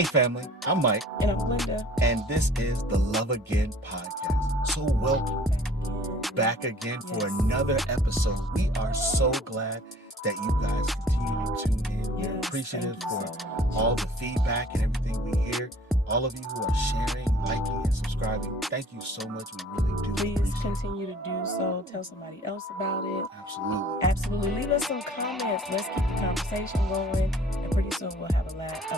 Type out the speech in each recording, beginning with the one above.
Hey family, I'm Mike, And I'm Glenda. and this is the Love Again podcast. So welcome back again for another episode. We are so glad that you guys continue to tune in. We're appreciative for all the feedback and everything we hear. All of you who are sharing, liking, and subscribing, thank you so much. We really do. Please continue to do so. Tell somebody else about it. Absolutely. Absolutely. Leave us some comments. Let's keep the conversation going. And pretty soon we'll have a live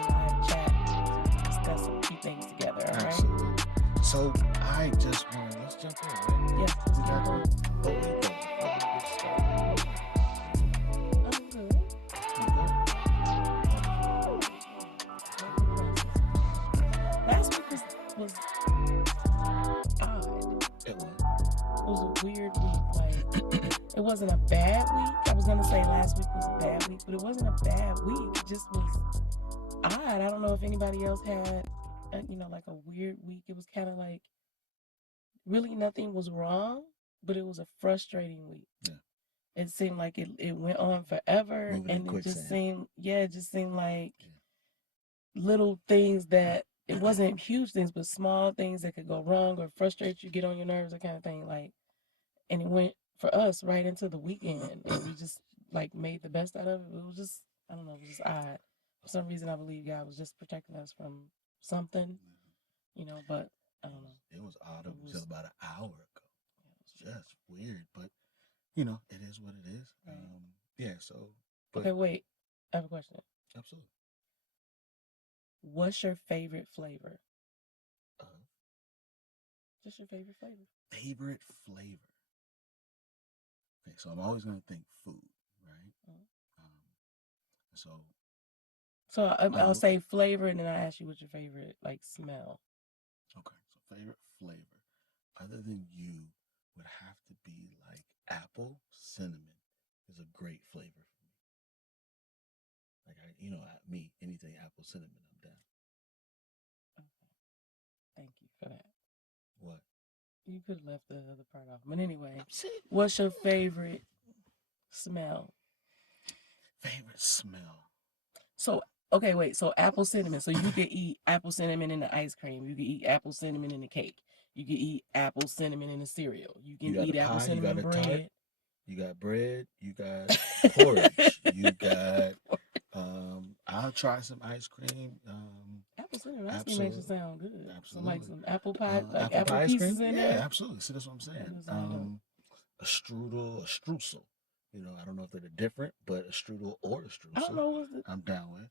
chat to discuss some key things together. All Absolutely. right? So I just want to, let's jump in, right? Yes. We got to, but wait though, before we get started. I'm good. Last week was odd. It was. It was a weird week. Like, it wasn't a bad week. I was gonna say last week was a bad week, but it wasn't a bad week. It just was odd. I don't know if anybody else had, like a weird week. It was kind of like really nothing was wrong, but it was a frustrating week. Yeah. It seemed like it went on forever, and it just seemed like little things that it wasn't huge things, but small things that could go wrong or frustrate you, get on your nerves, that kind of thing. Like, and it went for us right into the weekend, and we just like made the best out of it. It was just, I don't know, it was just odd. For some reason, I believe God was just protecting us from something, but I don't know. It was odd until about an hour ago. Just weird, but it is what it is. Right. Yeah. So. Okay, wait. I have a question. Absolutely. What's your favorite flavor? Just your favorite flavor. Favorite flavor. Okay, so I'm always gonna think food, right? So I'll say flavor, and then I ask you what's your favorite smell. Okay, so favorite flavor, other than you, would have to be like apple cinnamon is a great flavor for me. Like me, anything apple cinnamon, I'm down. Okay, thank you for that. What? You could have left the other part off, but anyway, what's your favorite smell? Favorite smell. So okay, wait. So apple cinnamon. So you could eat apple cinnamon in the ice cream. You could eat apple cinnamon in the cake. You could eat apple cinnamon in the cereal. You can eat apple cinnamon bread. Tart, you got bread. You got porridge. You got. I'll try some ice cream. Apple cinnamon ice cream makes it sound good. Absolutely. So like some apple pie, like apple pieces in there. Yeah, absolutely. See, that's what I'm saying. A strudel, a streusel. I don't know if they're different, but a strudel or a streusel. I don't know I'm down with.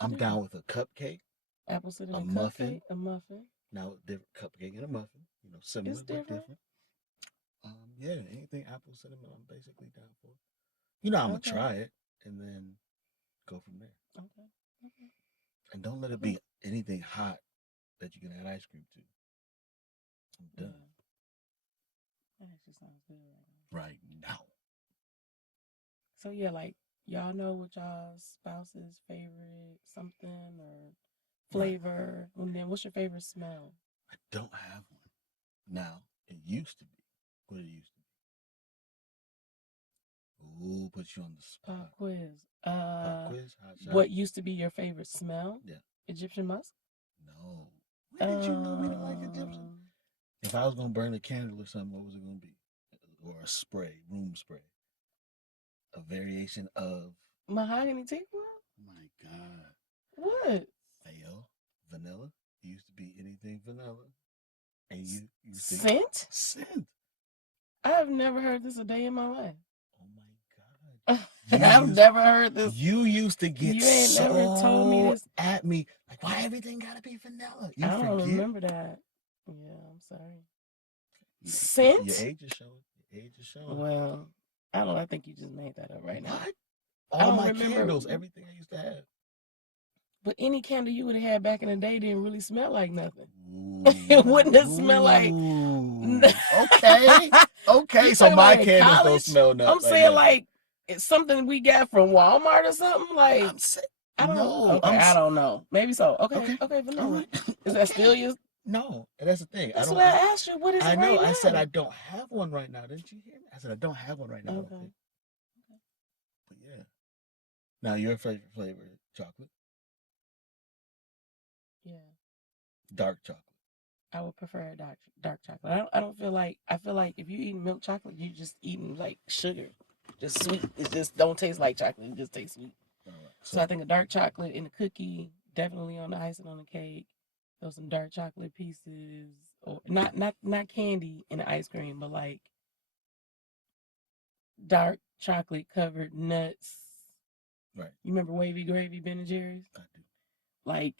I'm down with a cupcake. Apple cinnamon a muffin. Cupcake, a muffin. Now, different cupcake and a muffin. Similar but different. Yeah, anything apple cinnamon, I'm basically down for. I'm gonna try it and then go from there. Okay. And don't let it be anything hot that you can add ice cream to. I'm done. That actually sounds good right now. So yeah, like y'all know what y'all's spouse's favorite something or flavor, and then what's your favorite smell? I don't have one. Now, it used to be. What it used to be. Ooh, put you on the spot. Pop quiz. Pop quiz? Hot shot. What used to be your favorite smell? Yeah. Egyptian musk? No. When did you know me to like Egyptian? If I was going to burn a candle or something, what was it going to be? Or a spray, room spray. A variation of... mahogany teak wood? Oh my God. What? Fail. Vanilla. It used to be anything vanilla. And you scent? Scent. I've never heard this a day in my life. Oh my God. I've never heard this. You used to get you ain't so never told me this at me. Like, why everything gotta be vanilla? I don't remember that. Yeah, I'm sorry. Scent? Your age is showing. Well, I don't. I think you just made that up right now. What? All my candles, everything I used to have. But any candle you would have had back in the day didn't really smell like nothing. It wouldn't have smelled like. Okay. So my candles don't smell nothing. I'm saying like it's something we got from Walmart or something. Like I don't know. Okay, I don't know. Maybe so. Okay, vanilla. Is that still your? No, that's the thing. That's what I asked you. What is it right now? I said I don't have one right now. Didn't you hear me? I said I don't have one right now. Okay. But yeah. Now your favorite flavor, chocolate? Dark chocolate. I would prefer dark chocolate. I don't feel like, I feel like if you eat milk chocolate, you just eating like sugar, just sweet. It just don't taste like chocolate. It just tastes sweet. All right. So I think a dark chocolate in a cookie, definitely on the icing on the cake. Those some dark chocolate pieces, or not candy in the ice cream, but like dark chocolate covered nuts. Right. You remember Wavy Gravy Ben and Jerry's? I do. Like,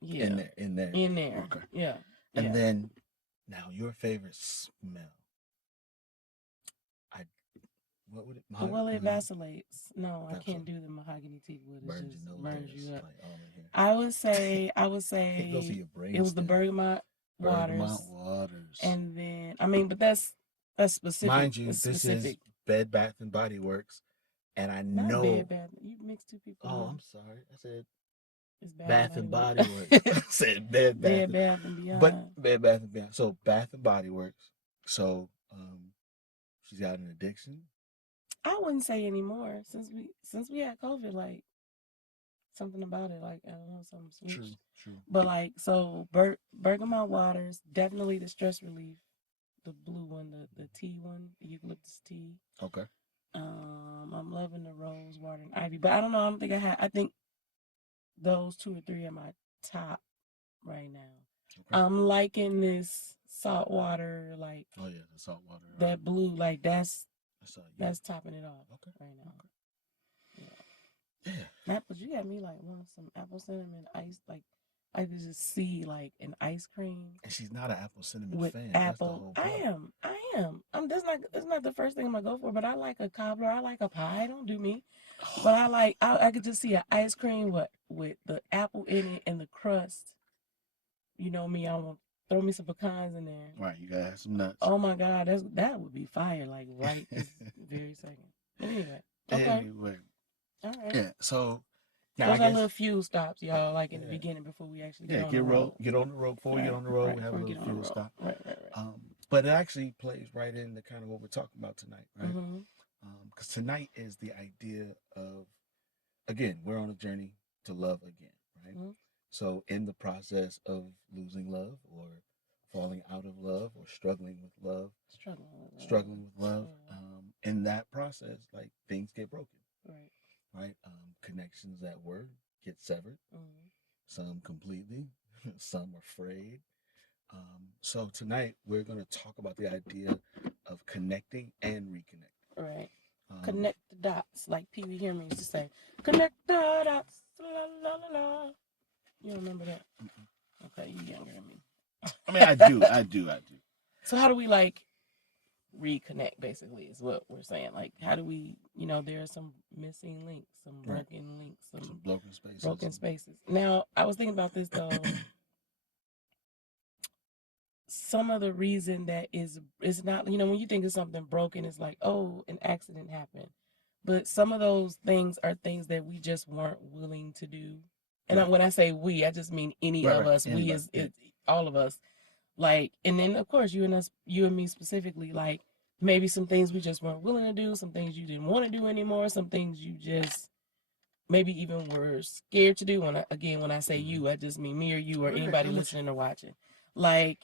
yeah. In there. Okay. Yeah. And then, now your favorite smell. What would it? Well, it vacillates. No, I can't do the mahogany teak wood. It just burns you up. Like all in here. I would say it goes to your brain. It was the Bergamot waters. And then I mean, but that's specific. Mind you, this is Bed Bath and Body Works, and I know. Not Bed Bath. You mixed two people. Oh, I'm sorry. I said it's Bath and Body Works. I said Bed Bath. Bed Bath and Beyond. But Bed Bath and Beyond. So Bath and Body Works. So she's got an addiction. I wouldn't say anymore since we had COVID. Like something about it, like I don't know, something sweet. True. But like so, Bergamot waters, definitely the stress relief, the blue one, the tea one, the eucalyptus tea. Okay. I'm loving the rose water and ivy, but I don't know. I don't think I think those 2 or 3 are my top right now. Okay. I'm liking this salt water, like oh yeah, the salt water. That blue, like that's topping it off right now. Okay. Yeah. Apples, you got me like wanting some apple cinnamon ice. Like I could just see like an ice cream. And she's not an apple cinnamon with fan. Apple. That's the whole I am. That's not the first thing I'm gonna go for. But I like a cobbler. I like a pie. Don't do me. But I could just see an ice cream with the apple in it and the crust. You know me. I want throw me some pecans in there. Right. You gotta have some nuts. Oh my God, that would be fire. Like right this very second. Anyway. Okay. Anyway. All right. Yeah. So now those are little fuel stops, y'all. Like in the beginning before we actually get on the road. Get on the road. Before we get on the road, we have a little fuel stop. Right. But it actually plays right into kind of what we're talking about tonight, right? Because tonight is the idea of, again, we're on a journey to love again, right? Mm-hmm. So in the process of losing love or falling out of love or struggling with love, in that process, like things get broken, right? Connections that were get severed, some completely, some afraid. So tonight we're going to talk about the idea of connecting and reconnecting. Right. Connect the dots, like Pee Wee Herman used to say. Connect the dots, la la la la. You remember that? Mm-mm. Okay, you younger than me. I mean, I do. So how do we like reconnect? Basically, is what we're saying. Like, how do we? There are some missing links, some broken links, some broken spaces. Now, I was thinking about this though. Some of the reason that is not, when you think of something broken, it's like, oh, an accident happened. But some of those things are things that we just weren't willing to do. And when I say we, I just mean any of us. Anybody. We is all of us. Like, and then of course you and me specifically, like maybe some things we just weren't willing to do, some things you didn't want to do anymore, some things you just maybe even were scared to do. When I say you, I just mean me or you or anybody listening or watching. Like,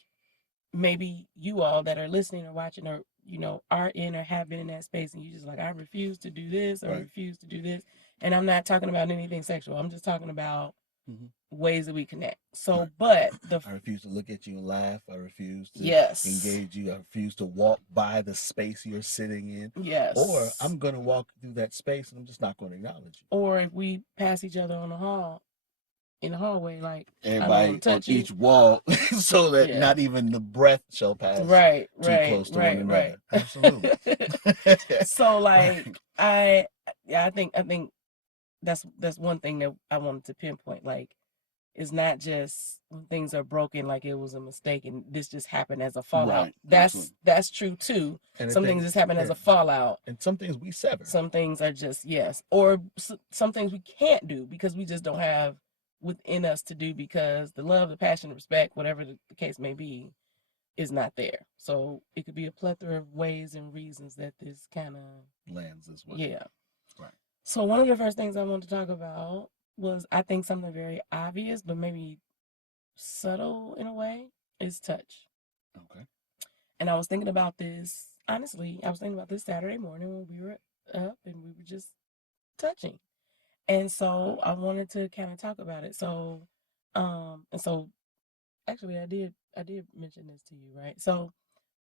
maybe you all that are listening or watching or are in or have been in that space and you just like, I refuse to do this or refuse to do this. And I'm not talking about anything sexual. I'm just talking about ways that we connect. So but I refuse to look at you and laugh. I refuse to engage you. I refuse to walk by the space you're sitting in. Yes. Or I'm gonna walk through that space and I'm just not gonna acknowledge you. Or if we pass each other in the hallway, like everybody on each wall, so that not even the breath shall pass too close to one another. Absolutely. So like I think that's one thing that I wanted to pinpoint. Like, it's not just when things are broken, like it was a mistake and this just happened as a fallout. Right. That's true too. And some things just happen as a fallout, and some things we sever. Some things are just or some things we can't do because we just don't have within us to do, because the love, the passion, the respect, whatever the case may be, is not there. So it could be a plethora of ways and reasons that this kind of lands as well. Yeah. Right. So one of the first things I wanted to talk about was, I think, something very obvious, but maybe subtle in a way is touch. Okay. And I was thinking about this, honestly, I was thinking about this Saturday morning when we were up and we were just touching. And so I wanted to kind of talk about it. So, and so actually I did mention this to you, right? So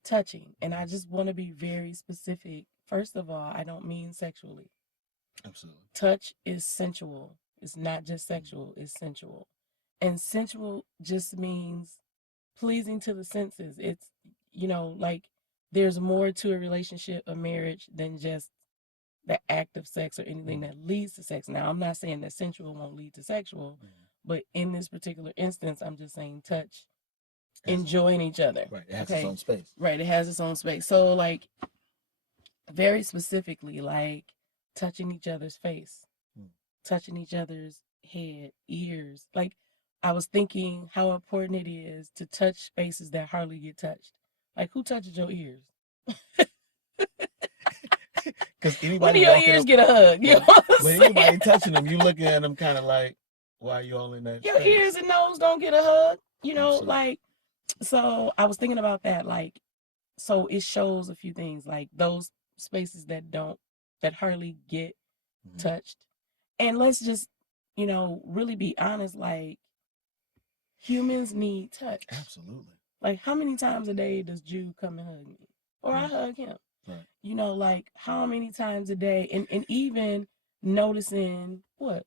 touching, and I just want to be very specific. First of all, I don't mean sexually. Absolutely. Touch is sensual. It's not just sexual, it's sensual. And sensual just means pleasing to the senses. It's, like there's more to a relationship, a marriage, than just the act of sex or anything that leads to sex. Now, I'm not saying that sensual won't lead to sexual, but in this particular instance, I'm just saying touch, enjoying each other. Right. It has its own space. Right. It has its own space. So, like, very specifically, like touching each other's face, touching each other's head, ears. Like, I was thinking how important it is to touch spaces that hardly get touched. Like, who touches your ears? Because anybody when do your ears get a hug? You know when anybody touching them, you looking at them kind of like, why are you all in that your space? ears and nose don't get a hug. Absolutely. Like, so I was thinking about that. Like, so it shows a few things, like those spaces that hardly get touched. And let's just, really be honest, like humans need touch. Absolutely. Like, how many times a day does Jude come and hug me? Or I hug him? Right. Like how many times a day? And even noticing what?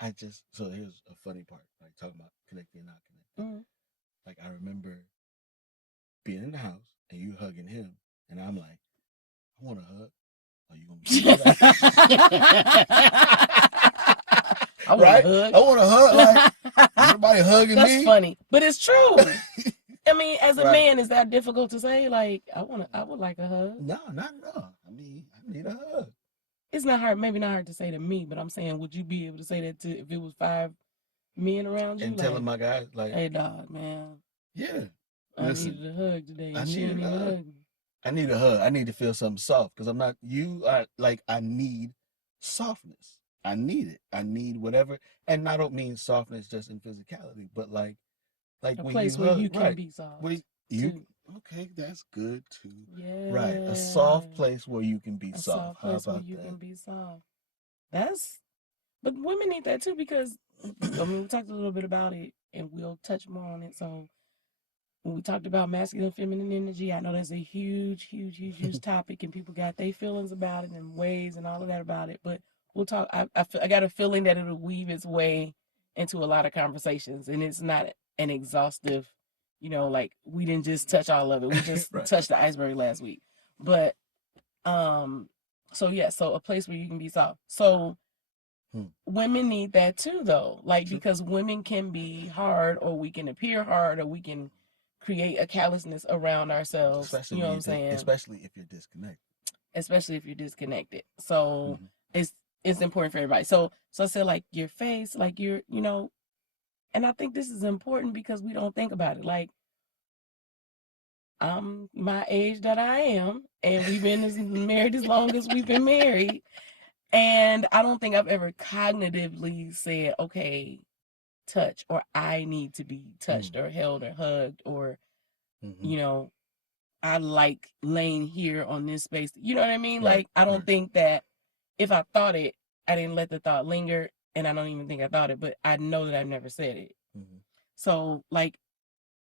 So here's a funny part, like talking about connecting and not connecting. Like I remember being in the house and you hugging him, and I'm like, I want a hug. Are you gonna be I want a hug. I want a hug. Like everybody hugging That's me. That's funny, but it's true. I mean, as a man, is that difficult to say? Like, I would like a hug. No, not at all. I mean, I need a hug. It's not hard, maybe not hard to say to me, but I'm saying, would you be able to say that to if it was 5 men around you? And like, telling my guys, like, hey, dog, man. Yeah. I needed a hug today, and she ain't even hug me. I need a hug. I need to feel something soft because I'm not. You are like I need softness. I need it. I need whatever, and I don't mean softness just in physicality, but like a when place you where hug, you can be soft. Okay, that's good too. Yeah. Right, a soft place where you can be a soft. soft place where you can be soft. But women need that too because I mean we talked a little bit about it, and we'll touch more on it. So when we talked about masculine and feminine energy, I know that's a huge, huge, huge, huge topic, and people got their feelings about it and ways and all of that about it. But we'll talk. I got a feeling that it'll weave its way into a lot of conversations, and it's not an exhaustive, like we didn't just touch all of it. We just touched the iceberg last week. But so yeah, so a place where you can be soft. So women need that too, though, like because women can be hard, or we can appear hard, or we can create a callousness around ourselves. Especially you know what I'm saying? Especially if you're disconnected. So it's important for everybody. So I said, like, your face, like and I think this is important because we don't think about it. Like, I'm my age that I am, and we've been married as long as we've been married. And I don't think I've ever cognitively said, okay, touch, or I need to be touched or held or hugged, or, I like laying here on this space. You know what I mean? Right, like, I don't think that if I thought it, I didn't let the thought linger, and I don't even think I thought it, but I know that I've never said it. So, like,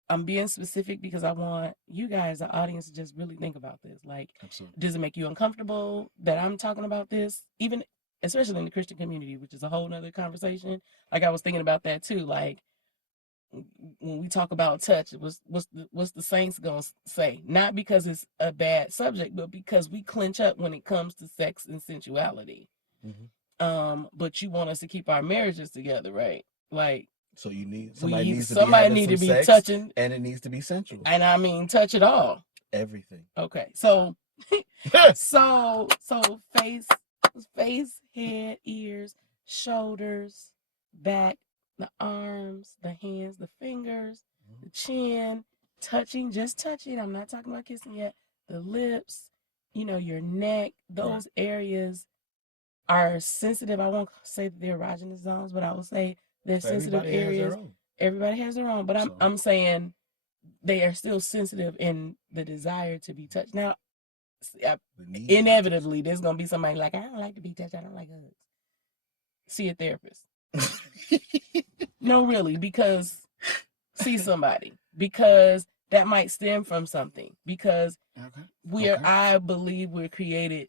I'm being specific because I want you guys, the audience, to just really think about this. Like, absolutely, does it make you uncomfortable that I'm talking about this? Even, especially in the Christian community, which is a whole nother conversation. Like, I was thinking about that too. Like, when we talk about touch, what's the saints gonna say? Not because it's a bad subject, but because we clinch up when it comes to sex and sensuality. But you want us to keep our marriages together, right? Like, so you need somebody need to be touching, and it needs to be sensual. And I mean, touch it all. Everything. Okay, so so face, head, ears, shoulders, back, the arms, the hands, the fingers, the chin, just touching. I'm not talking about kissing yet. The lips, your neck, those areas are sensitive. I won't say that they're erogenous zones, but I will say they're sensitive areas. Everybody has their own, but I'm saying they are still sensitive in the desire to be touched. Now, inevitably, there's gonna be somebody like, I don't like to be touched. I don't like hugs. See a therapist. No, really, because see somebody, because that might stem from something. Because I believe we're created.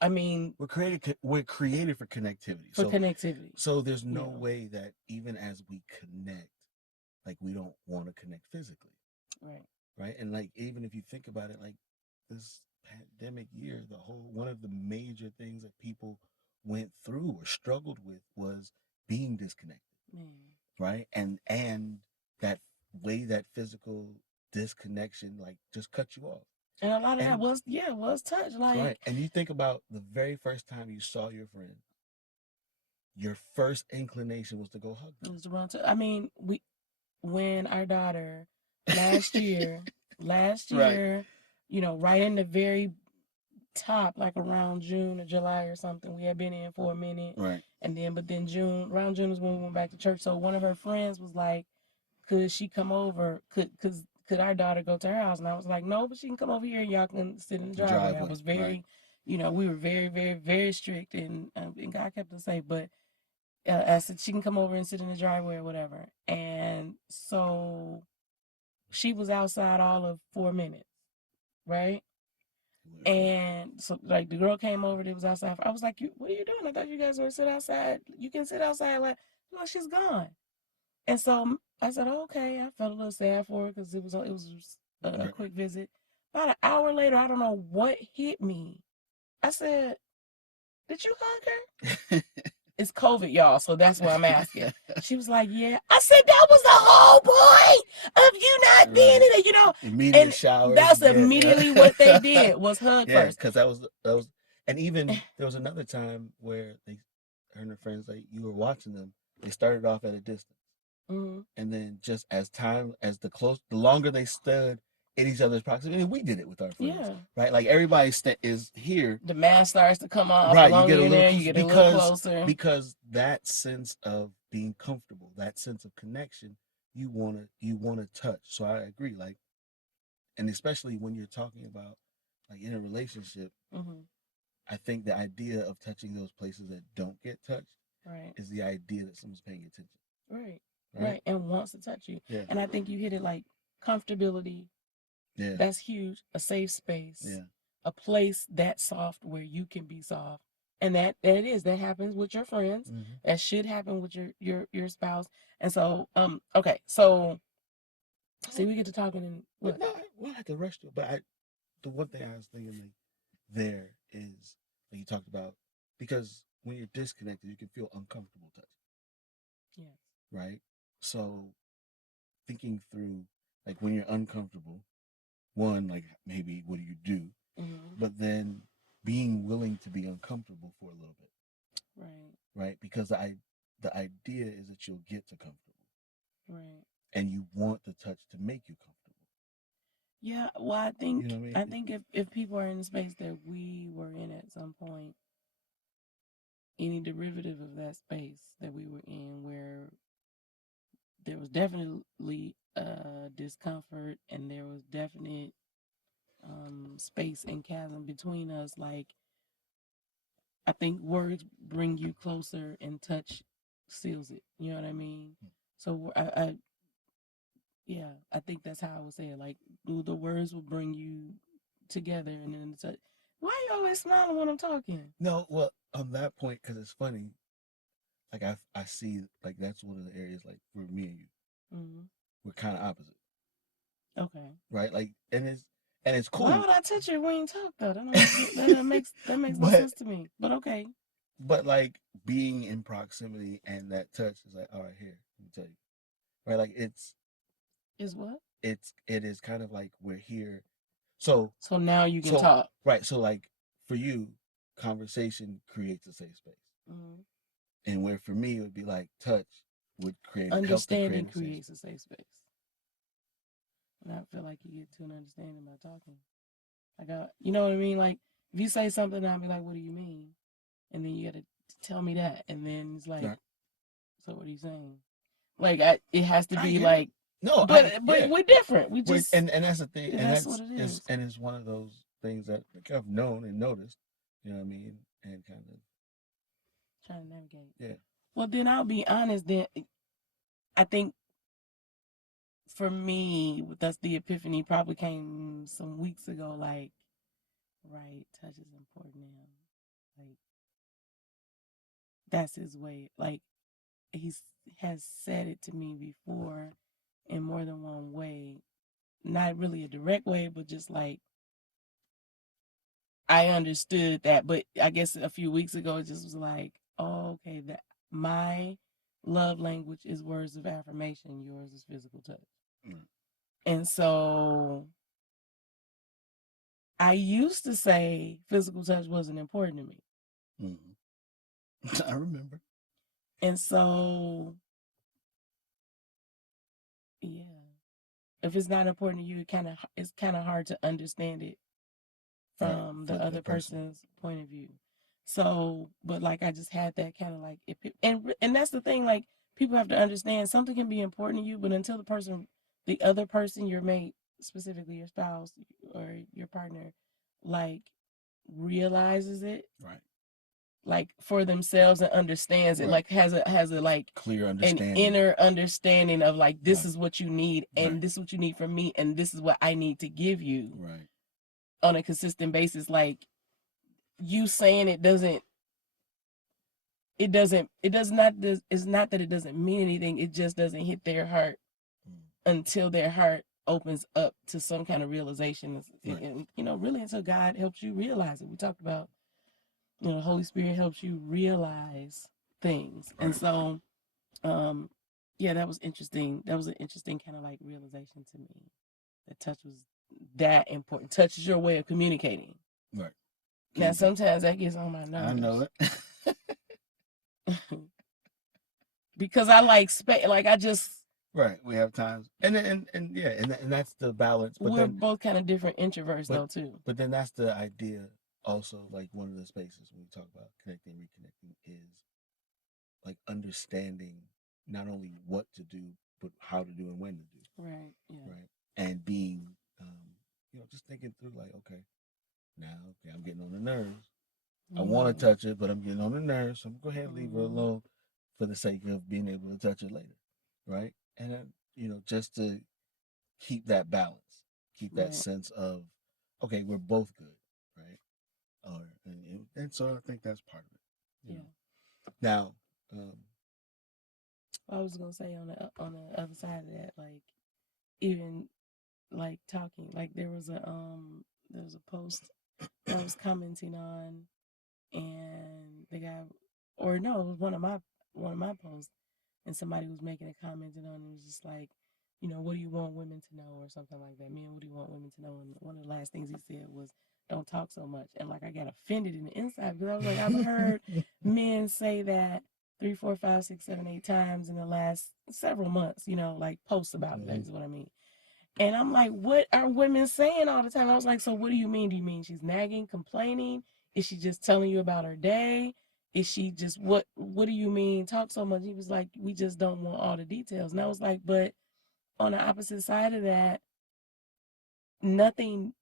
I mean, we're created for connectivity. Connectivity. So there's no way that even as we connect, like we don't want to connect physically. Right. And like, even if you think about it, like this pandemic year, one of the major things that people went through or struggled with was being disconnected. Right. And that way, that physical disconnection, like, just cut you off. And a lot of that was touch. Like, right. And you think about the very first time you saw your friend, your first inclination was to go hug them. It was the wrong I mean, when our daughter last year, right. You know, right in the very top, like around June or July or something, we had been in for a minute. Right. And then, but then around June is when we went back to church. So one of her friends was like, could she come over? Could our daughter go to her house? And I was like, no, but she can come over here and y'all can sit in the driveway. I was very, right. You know, we were very, very, very strict, and God kept us safe. But I said she can come over and sit in the driveway or whatever. And so she was outside all of 4 minutes, right? And so, like, the girl came over that was outside. I was like, what are you doing? I thought you guys were sit outside. You can sit outside. Like, no, she's gone. And so I said, oh, okay. I felt a little sad for her because it was a quick visit. About an hour later, I don't know what hit me. I said, did you hug her? It's COVID, y'all, so that's why I'm asking. She was like, yeah. I said, that was the whole point of you not being in it, you know. Immediate showers. That's immediately what they did, was hug first. Because that was, and even there was another time where her and her friends, like, you were watching them, they started off at a distance. Mm-hmm. And then just the longer they stood in each other's proximity, we did it with our friends. Yeah. Right? Like, everybody is here. The mask starts to come off. Right. You get a little closer. Because that sense of being comfortable, that sense of connection, you want to touch. So I agree. Like, and especially when you're talking about, like, in a relationship, mm-hmm. I think the idea of touching those places that don't get touched, right, is the idea that someone's paying attention. Right. And wants to touch you. Yeah. And I think you hit it, like, comfortability. Yeah. That's huge. A safe space. Yeah. A place that's soft where you can be soft. And that happens with your friends. Mm-hmm. That should happen with your spouse. And so, okay. So, see, we get to talking and what? No, we'll have to rush to it. But the one thing I was thinking, like, there is, like, you talked about, because when you're disconnected, you can feel uncomfortable touching. Yeah. Right? So, thinking through, like, when you're uncomfortable, one, like, maybe what do you do? Mm-hmm. But then being willing to be uncomfortable for a little bit. Right. Right? Because the idea is that you'll get to comfortable. Right. And you want the touch to make you comfortable. Yeah, well, I think, you know what I mean? I think if people are in the space that we were in at some point, any derivative of that space that we were in, where there was definitely discomfort and there was definite space and chasm between us, like, I think words bring you closer and touch seals it. You know what I mean? So I think that's how I would say it. Like, the words will bring you together, and then it's like, why are you always smiling when I'm talking? No, well, on that point, because it's funny. Like, I see, like, that's one of the areas, like, for me and you, mm-hmm. we're kind of opposite. Okay. Right. Like, and it's cool. Why would I touch you when you talk, though? That makes no sense to me. But okay. But, like, being in proximity and that touch is like, all right, here, let me tell you. Right. Like, is what? It is kind of like we're here. So now you can talk. Right. So, like, for you, conversation creates a safe space. Mm-hmm. And where for me, it would be like touch would create understanding creates a safe space. And I feel like you get to an understanding by talking. Like, you know what I mean? Like, if you say something, I'll be like, what do you mean? And then you got to tell me that. And then it's like, so what are you saying? Like it has to be like no, but we're different. We just and that's the thing, and that's what it is. And it's one of those things that I've known and noticed, you know what I mean, and kind of trying to navigate. Yeah. Well, then I'll be honest. Then I think for me, that's the epiphany probably came some weeks ago. Like, right, touch is important now. Like, that's his way. Like, he has said it to me before in more than one way. Not really a direct way, but just like I understood that. But I guess a few weeks ago, it just was like, oh, okay, that my love language is words of affirmation. Yours is physical touch. And so I used to say physical touch wasn't important to me. I remember. And so, yeah, if it's not important to you, it's kind of hard to understand it from the other person's point of view. So, but like I just had that kind of like, and that's the thing. Like people have to understand something can be important to you, but until the other person, your mate, specifically your spouse or your partner, like realizes it, right, like for themselves and understands it, like has a like clear understanding, an inner understanding of like this is what you need and this is what you need from me and this is what I need to give you on a consistent basis. Like you saying it does not it's not that it doesn't mean anything, it just doesn't hit their heart until their heart opens up to some kind of realization. And you know, really until God helps you realize it. We talked about, you know, the Holy Spirit helps you realize things. And so yeah, that was interesting. That was an interesting kind of like realization to me. That touch was that important. Touch is your way of communicating. Right. Now sometimes that gets on my nerves. I know it. Because I like I just right. We have times, and yeah, and that's the balance. But we're both kind of different introverts though too. But then that's the idea. Also, like one of the spaces when we talk about connecting, reconnecting is like understanding not only what to do, but how to do and when to do. Right. Yeah. Right. And being, you know, just thinking through like, okay, now, okay, I'm getting on the nerves. I want to touch it, but I'm getting on the nerves. So I'm going to go ahead and leave her alone for the sake of being able to touch it later. Right. And then, you know, just to keep that balance, keep that sense of, okay, we're both good. Right. And so I think that's part of it. You know? Now, I was gonna say on the other side of that, like even like talking, like there was a post that I was commenting on, and the guy, or no, it was one of my posts, and somebody was making a comment on it. It was just like, you know, what do you want women to know, or something like that. Man, what do you want women to know? And one of the last things he said was, "Don't talk so much." And like I got offended in the inside because I was like, I've heard men say that 3, 4, 5, 6, 7, 8 times in the last several months. You know, like posts about it. That's what I mean. And I'm like, what are women saying all the time? I was like, so what do you mean? Do you mean she's nagging, complaining? Is she just telling you about her day? Is she just what do you mean talk so much? He was like, we just don't want all the details. And I was like, but on the opposite side of that, nothing,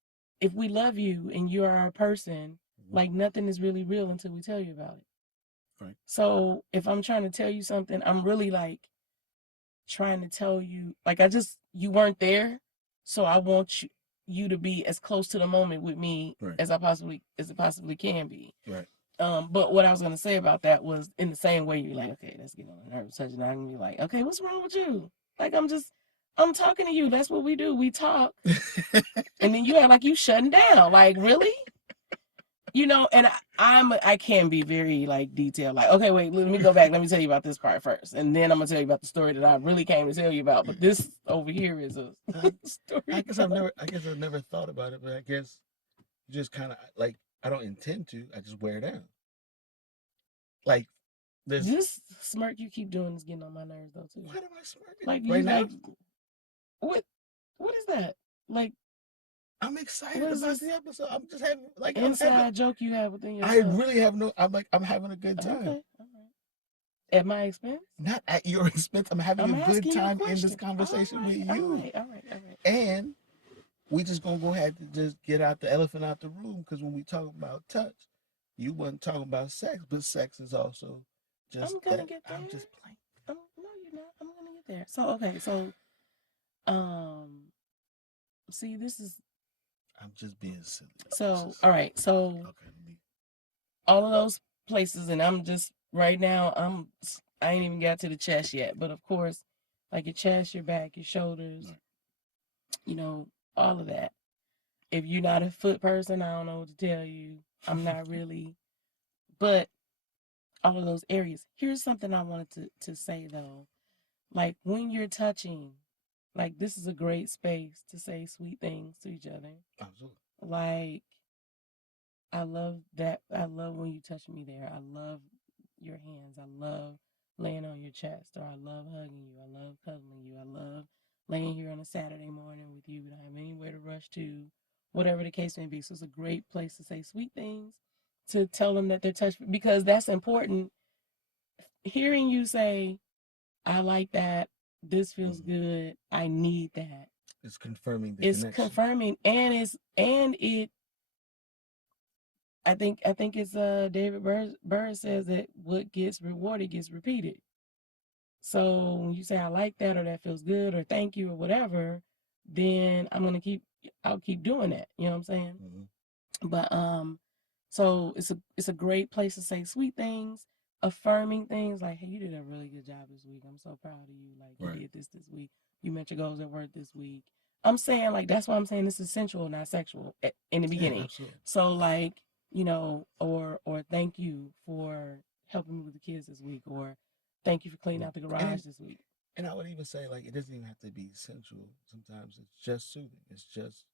if we love you and you're our person, like nothing is really real until we tell you about it. Right. So if I'm trying to tell you something, I'm really like trying to tell you, like you weren't there, so I want you to be as close to the moment with me as it possibly can be. Right. But what I was gonna say about that was in the same way you're like, okay, let's get on the nerves touching. I'm gonna be like, okay, what's wrong with you? Like I'm talking to you. That's what we do. We talk. And then you act like you shutting down. Like, really? You know, and I can be very like detailed. Like, okay, wait, let me go back. Let me tell you about this part first, and then I'm gonna tell you about the story that I really came to tell you about. But this over here is a story. I guess I've never thought about it, but I guess just kind of like I don't intend to. I just wear down. Like this smirk you keep doing is getting on my nerves though too. Why am I smirking? Like you now? Like what is that? Like I'm excited about the episode. I'm just having like inside joke you have within yourself. I really have no. I'm having a good time. Okay. All right. At my expense? Not at your expense. I'm having a good time in this conversation with you. All right. And we just gonna go ahead and just get out the elephant out the room, because when we talk about touch, you wasn't talking about sex, but sex is also just I'm gonna that. get there. I'm just playing. No, you're not. I'm gonna get there. So okay, so see, this is. I'm just being silly. So all right, so okay, all of those places, and I'm just right now. I ain't even got to the chest yet, but of course, like your chest, your back, your shoulders, right. You know, all of that. If you're not a foot person, I don't know what to tell you. I'm not really, but all of those areas. Here's something I wanted to say though. Like when you're touching, like this is a great space to say sweet things to each other. Absolutely. Like I love that. I love when you touch me there. I love your hands. I love laying on your chest, or I love hugging you. I love cuddling you. I love laying here on a Saturday morning with you. We don't have anywhere to rush to, whatever the case may be. So it's a great place to say sweet things, to tell them that they're touched, because that's important. Hearing you say, I like that. This feels good. I need that. It's confirming the connection. It's confirming, and it. I think it's David Burr says that what gets rewarded gets repeated. So when you say I like that, or that feels good, or thank you, or whatever, then I'll keep doing that. You know what I'm saying? Mm-hmm. But so it's a great place to say sweet things, affirming things like, hey, you did a really good job this week. I'm so proud of you. Like you did this week. You met your goals at work this week. I'm saying, like, that's why I'm saying this is sensual, not sexual in the beginning. Yeah, absolutely. So like, you know, or thank you for helping me with the kids this week, or thank you for cleaning out the garage this week. And I would even say, like, it doesn't even have to be sensual. Sometimes it's just soothing. It's just,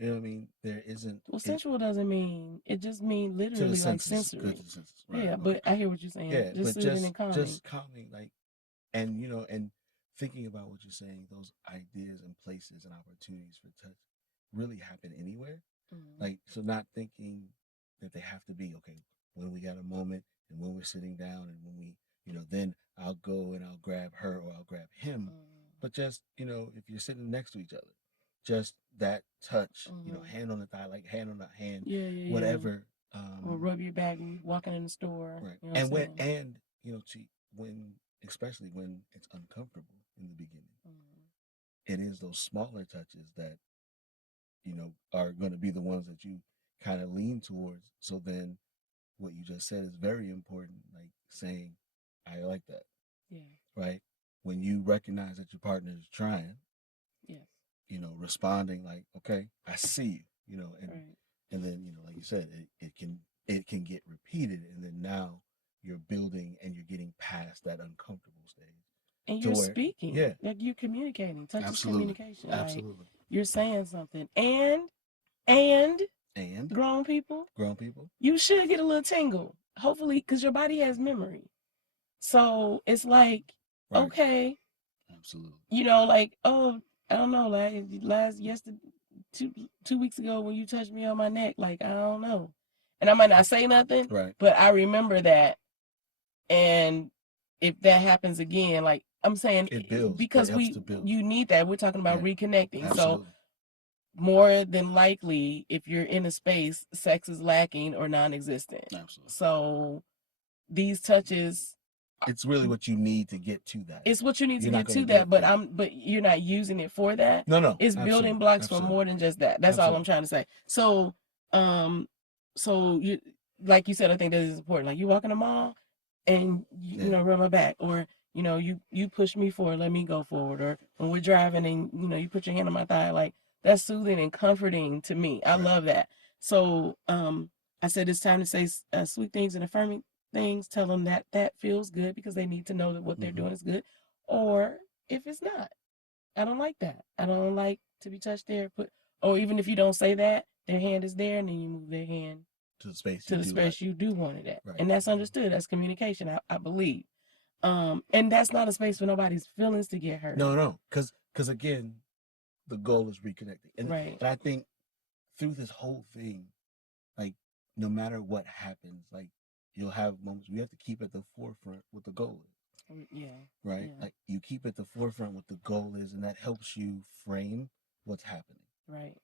you know what I mean? There isn't. Well, sensual doesn't mean, it just means literally like sensory. Good to the senses. Right, yeah, right. But I hear what you're saying. Yeah, just but soothing and calming. Just calming, like, and you know, and thinking about what you're saying, those ideas and places and opportunities for touch really happen anywhere. Mm-hmm. Like, so not thinking that they have to be, okay, when we got a moment and when we're sitting down and when we, you know, then I'll go and I'll grab her or I'll grab him. Mm-hmm. But just, you know, if you're sitting next to each other, just that touch, mm-hmm. you know, hand on the thigh, like hand on the hand, whatever. Or rub your back walking in the store. Right. You know and you know, especially when it's uncomfortable in the beginning, mm-hmm. it is those smaller touches that, you know, are going to be the ones that you kind of lean towards. So then what you just said is very important, like saying, I like that. Yeah. Right? When you recognize that your partner is trying, yes. You know, responding like, okay, I see you, you know, and then, you know, like you said, it can get repeated, and then now you're building and you're getting past that uncomfortable stage. And you're speaking. Yeah. Like you're communicating. Touch is communication. Absolutely. Like you're saying something. And grown people, you should get a little tingle. Hopefully, because your body has memory. So it's like, okay. Absolutely. You know, like, oh, I don't know, like yesterday, 2 weeks ago when you touched me on my neck, like, I don't know. And I might not say nothing, right, but I remember that. And if that happens again, like I'm saying, it builds, because you need that. We're talking about reconnecting. Absolutely. So more than likely, if you're in a space, sex is lacking or non-existent. Absolutely. So these touches, it's really what you need to get to that. It's what you need to get to that, but you're not using it for that. No. It's building blocks for more than just that. That's all I'm trying to say. So, so you, like you said, I think that is important. Like you walk in the mall and you know, rub my back, or you know, you push me forward, let me go forward, or when we're driving and you know, you put your hand on my thigh, like that's soothing and comforting to me. I love that. So, I said it's time to say sweet things and affirming things. Tell them that feels good, because they need to know that what they're doing is good. Or if it's not, I don't like that. I don't like to be touched there. Or even if you don't say that, their hand is there, and then you move their hand to the space you do want it at. Right. And that's understood. That's communication, I believe. And that's not a space for nobody's feelings to get hurt. No, because again, the goal is reconnecting, and I think through this whole thing, like no matter what happens, like you'll have moments you have to keep at the forefront what the goal is. Yeah. Right? Yeah. Like you keep at the forefront what the goal is, and that helps you frame what's happening. Right.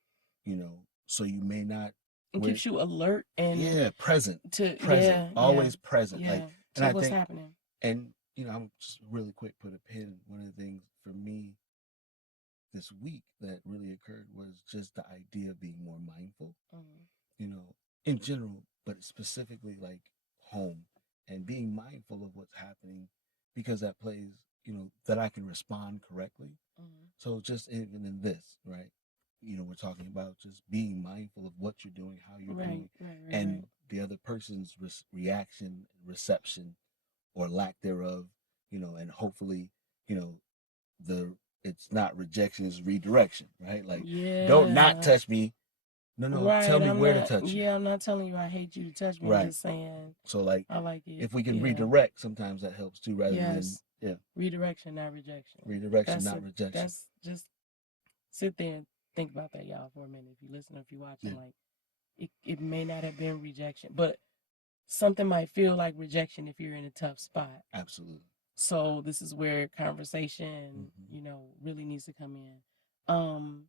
So you may not. It keeps you alert and present. Yeah, always present. Yeah. Like, and to I what's think, happening. and I'm just really quick put a pin. One of the things for me this week that really occurred was just the idea of being more mindful. In general, but specifically like home and being mindful of what's happening, because that plays, that I can respond correctly. So just even in this, right? We're talking about just being mindful of what you're doing, how you're doing, and the other person's reaction, reception, or lack thereof, and hopefully, you know, the it's not rejection, it's redirection, right? Like, don't not touch me. No, tell me where to touch you. Yeah, I'm not telling you I hate you to touch me. I'm just saying. So like, I like it. if we can redirect, sometimes that helps too, rather than redirection, not rejection. Redirection, not rejection. That's just sit there and think about that, y'all, for a minute. If you listen or if you're watching, like it may not have been rejection, but something might feel like rejection if you're in a tough spot. Absolutely. So this is where conversation, really needs to come in.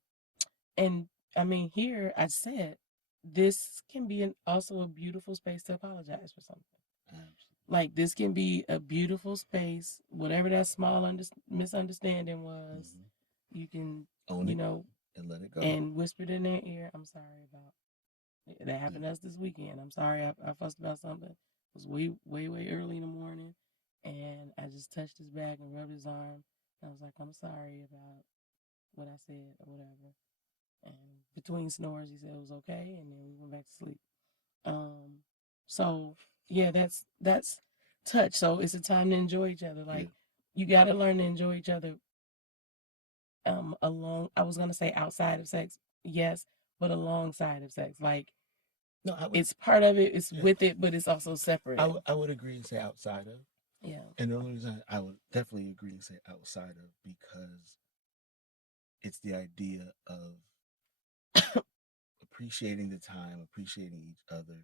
And I mean, here I said this can be also a beautiful space to apologize for something. Absolutely. Like this can be a beautiful space, whatever that small misunderstanding was. You can own it, and let it go, and whisper it in their ear. I'm sorry about that happened to us this weekend. I'm sorry I fussed about something. It was way early in the morning, and I just touched his back and rubbed his arm. I was like, I'm sorry about what I said or whatever. And between snores, he said it was okay, and then we went back to sleep. So yeah, that's touch. So it's a time to enjoy each other. Like you got to learn to enjoy each other. Along, I was gonna say outside of sex, yes, but alongside of sex, like. No, it's part of it. It's with it, but it's also separate. I would agree and say outside of. Yeah. And the only reason I would definitely agree and say outside of, because it's the idea of appreciating the time, appreciating each other,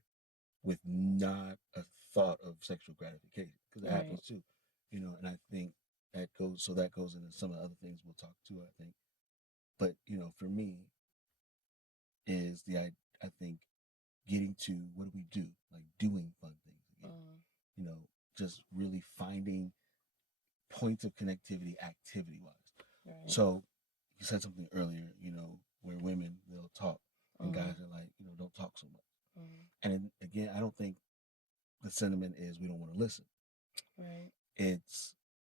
with not a thought of sexual gratification, because it happens too, and I think that goes into some of the other things we'll talk to, I think. But for me, is I think getting to what do we do, like doing fun things again, just really finding points of connectivity activity wise. So you said something earlier, where women, they'll talk and guys are like, don't talk so much. And again, I don't think the sentiment is we don't want to listen. Right. It's,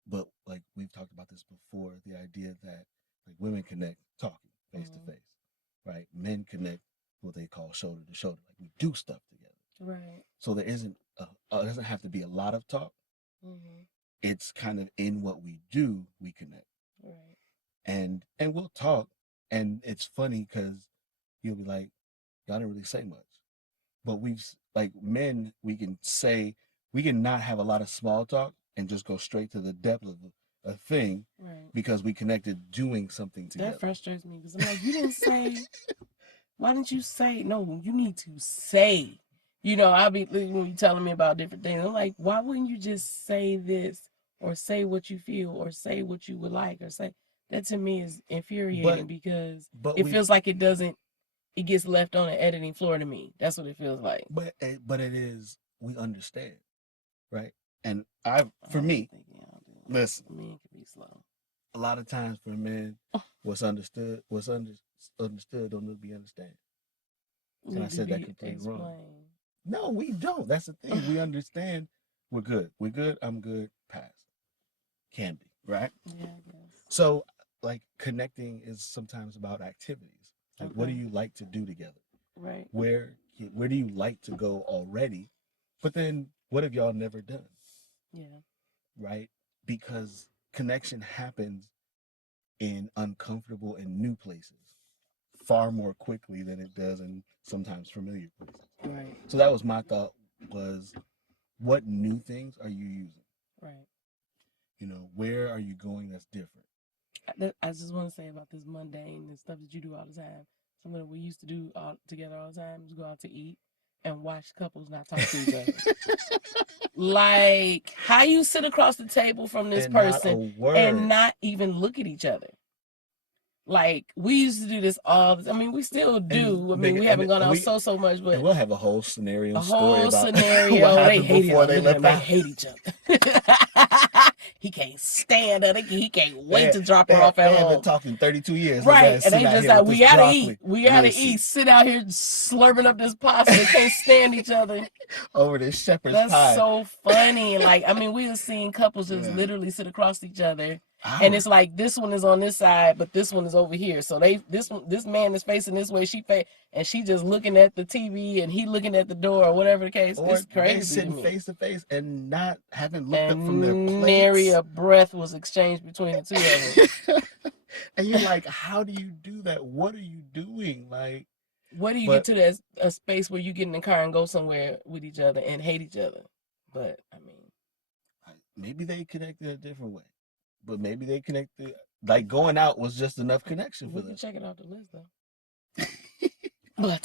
but like we've talked about this before, the idea that like women connect talking face to face, right? Men connect what they call shoulder to shoulder, like we do stuff together. Right. So there isn't it doesn't have to be a lot of talk. It's kind of in what we do, we connect. Right. And we'll talk, and it's funny because you'll be like, y'all didn't really say much. But we've, like, men, we can not have a lot of small talk and just go straight to the depth of a thing, right? Because we connected doing something together. That frustrates me because I'm like, you didn't say. Why didn't you say? No, you need to say. I'll be when you telling me about different things. I'm like, why wouldn't you just say this or say what you feel or say what you would like or say? That to me is infuriating because it feels like it doesn't. It gets left on the editing floor to me. That's what it feels like. But it is, we understand, right? And for me, listen, men can be slow. A lot of times for men, what's understood don't be understand. And I said that completely wrong. No, we don't. That's the thing. We understand. We're good. We're good. I'm good. Pass. Can be, right? Yeah, I guess. So, like, connecting is sometimes about activities. Like, what do you like to do together? Right. Where do you like to go already? But then, what have y'all never done? Yeah. Right? Because connection happens in uncomfortable and new places far more quickly than it does in sometimes familiar places. Right. So that was my thought, was what new things are you using? Right. Where are you going that's different? I just want to say about this mundane and stuff that you do all the time. Something that we used to do all together all the time is go out to eat. and watch couples not talk to each other. Like, how you sit across the table from this person and not even look at each other. Like, we used to do this all the time. I mean, we still do. We haven't gone out so much, but we'll have a whole scenario story about what happened before they left the house. They hate each other. He can't stand her. He can't wait to drop her off at home. They've been talking 32 years. Right, and they just like, we gotta eat. We gotta eat. Sit out here slurping up this pasta. Can't stand each other. Over this shepherd's pie. That's so funny. Like, I mean, we have seen couples just literally sit across each other. And it's like, this one is on this side, but this one is over here. So this man is facing this way, and she just looking at the TV, and he looking at the door, or whatever the case. Or it's crazy. They sitting face to face and not having looked up from their plates. Nary a breath was exchanged between the two of them. And you're like, how do you do that? What are you doing? Like, what do you get to a space where you get in the car and go somewhere with each other and hate each other? But I mean, maybe they connected a different way. But maybe they connected, like going out was just enough connection for them. We can check it off the list though. But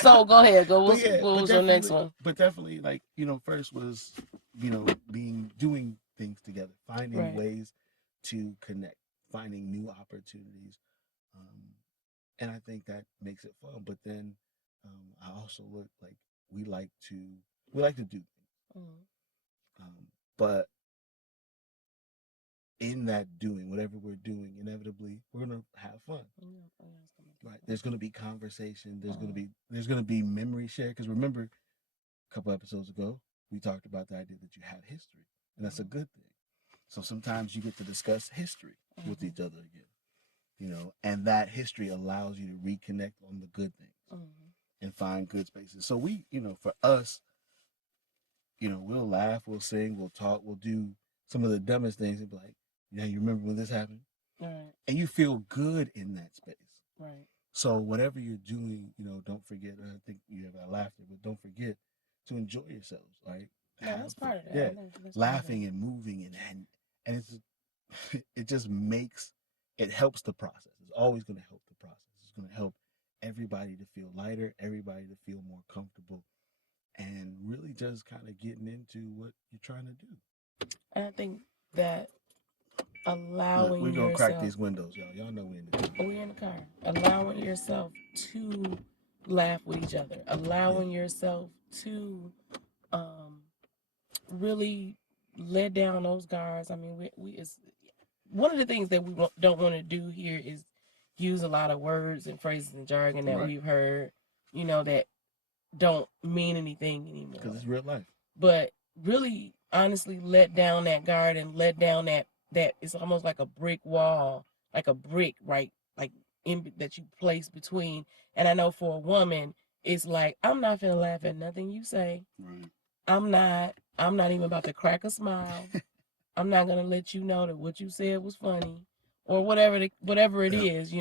so go ahead, what was your next one? But definitely, like, first was, doing things together, finding ways to connect, finding new opportunities, and I think that makes it fun. But then, I also look like we like to do things, but in that doing, whatever we're doing, inevitably we're gonna have fun. Right? There's gonna be conversation. There's gonna be memory share. Because remember, a couple episodes ago, we talked about the idea that you have history, and that's a good thing. So sometimes you get to discuss history with each other again, and that history allows you to reconnect on the good things and find good spaces. So we, for us, we'll laugh, we'll sing, we'll talk, we'll do some of the dumbest things and be like, you remember when this happened? Right. And you feel good in that space. Right. So whatever you're doing, don't forget, I think you have that laughter, but don't forget to enjoy yourselves. Like, that's part of that. Yeah. Laughing and moving and it's it just it helps the process. It's always going to help the process. It's going to help everybody to feel lighter, everybody to feel more comfortable, and really just kind of getting into what you're trying to do. And I think that allowing we're gonna crack these windows, y'all. Y'all know we're in the car. We're in the car. Allowing yourself to laugh with each other. Allowing yourself to really let down those guards. I mean, it's one of the things that we don't want to do here is use a lot of words and phrases and jargon that we've heard, that don't mean anything anymore. Because it's real life. But really, honestly, let down that guard and let down that it's almost like a brick wall, like a brick, right? Like that you place between. And I know for a woman, it's like, I'm not finna laugh at nothing you say. Right. I'm not even about to crack a smile. I'm not gonna let you know that what you said was funny, or whatever it is,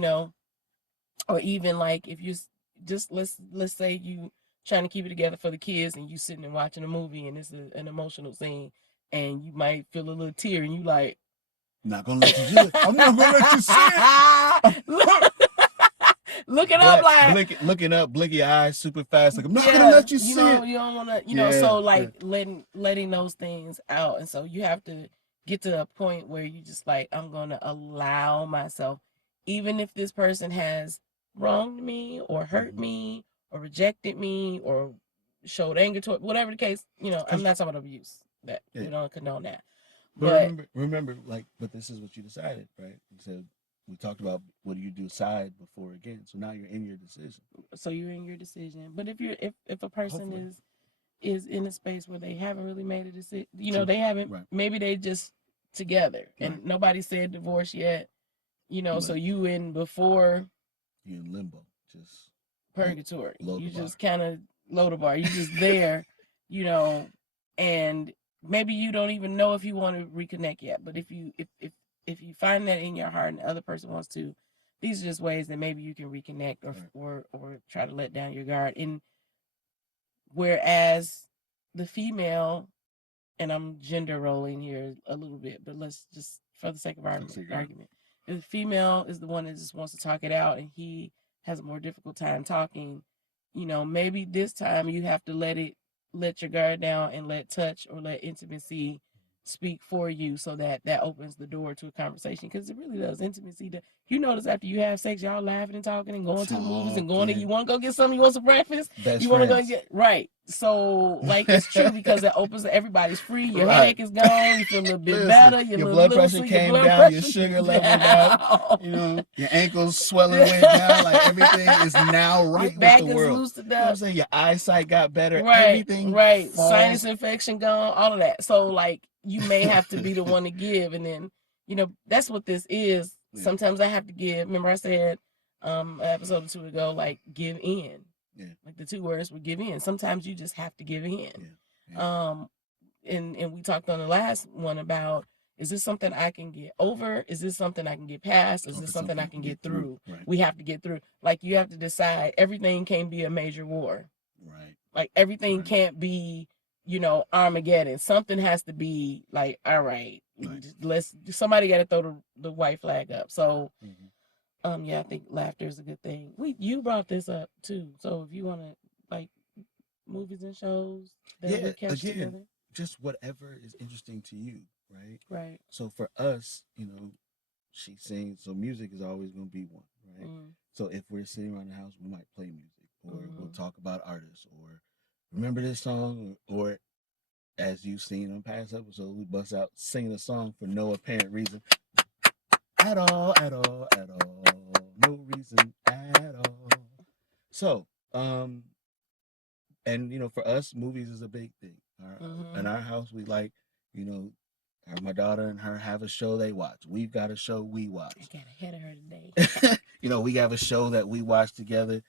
or even like if you just let's say you trying to keep it together for the kids and you sitting and watching a movie and it's an emotional scene and you might feel a little tear and you like, not gonna let you do it. I'm not gonna let you see it. Looking up like looking up, blinky eyes super fast. Like, I'm not gonna let you see it. You don't want to, so like letting those things out, and so you have to get to a point where you just like, I'm gonna allow myself, even if this person has wronged me or hurt me or rejected me or showed anger toward, whatever the case, I'm not talking about abuse. That we don't condone that. But remember, like, but this is what you decided, right? So we talked about what do you decide before again. So now you're in your decision. So you're in your decision. But if a person is in a space where they haven't really made a decision, they haven't, maybe they just together and nobody said divorce yet, so you in before. You're in limbo, just purgatory. You just kind of low the bar. You just there, and maybe you don't even know if you want to reconnect yet. But if you find that in your heart and the other person wants to, these are just ways that maybe you can reconnect or try to let down your guard. And whereas the female, and I'm gender rolling here a little bit, but let's just, for the sake of argument, the female is the one that just wants to talk it out, and he has a more difficult time talking. you know, maybe this time you have to let your guard down and let touch or let intimacy speak for you, so that opens the door to a conversation, because it really does. Intimacy, you notice after you have sex, y'all laughing and talking and going to the movies and going to, you want to go get something, you want some breakfast, best you want to friends. go get right. So like, it's true, because it opens, everybody's free, your headache is gone, you feel a little bit better, your blood pressure came down, your sugar level down, you know, your ankles swelling went down, like everything is now right your back with the is world. loosened up. You know what I'm saying? Your eyesight got better, Right, everything right. falls. Sinus infection gone, all of that. So like, you may have to be the one to give, and then, you know, that's what this is. Yeah. Sometimes I have to give. Remember I said an episode or two ago, like, give in. Yeah. Like the two words were give in. Sometimes you just have to give in. Yeah. Yeah. And we talked on the last one about, is this something I can get over? Is this something I can get past? Is this something I can get through? Right. We have to get through. Like, you have to decide, everything can't be a major war. Right. Like, everything can't be, you know, Armageddon. Something has to be like, all right. Somebody got to throw the white flag up. So, yeah, I think laughter is a good thing. You brought this up too. So if you want to, like, movies and shows that we catch together. Just whatever is interesting to you, right? Right. So for us, you know, she sings, so music is always going to be one, right? So if we're sitting around the house, we might play music, or we'll talk about artists, or remember this song, or as you've seen on past episodes, we bust out singing a song for no apparent reason at all, no reason at all. So, and you know, for us, movies is a big thing. In our house, we like, you know, my daughter and her have a show they watch. We've got a show we watch. I got ahead of her today. You know, we have a show that we watch together.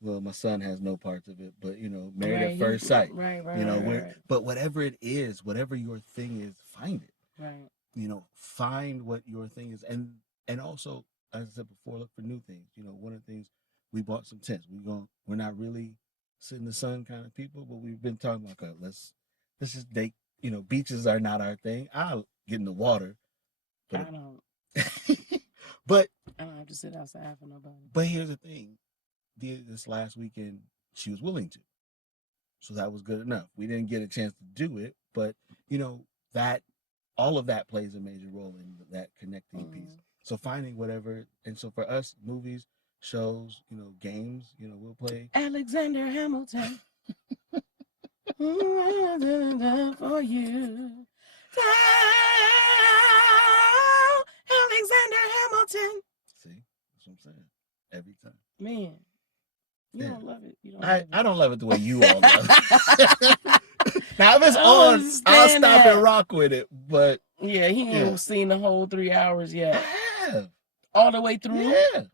Well, my son has no parts of it, but you know, Married at First Sight. Right. You know, but whatever it is, whatever your thing is, find it. Right. You know, find what your thing is, and also, as I said before, look for new things. You know, one of the things, we bought some tents. We're not really sit in the sun kind of people, but we've been talking like, let's just date. You know, beaches are not our thing. I'll get in the water, but I don't. But I don't have to sit outside for nobody. But here's the thing: this last weekend, she was willing to, so that was good enough. We didn't get a chance to do it, but you know, that all of that plays a major role in that connecting piece. So finding whatever, and so for us, movies, shows, you know, games, you know, we'll play Alexander Hamilton. For you. Alexander Hamilton. See, that's what I'm saying. Every time. Man, you don't love it. I don't love it the way you all love it. Now if it's on, I'll stop and rock with it. But yeah, he ain't seen the whole 3 hours yet. I have. All the way through? Yeah.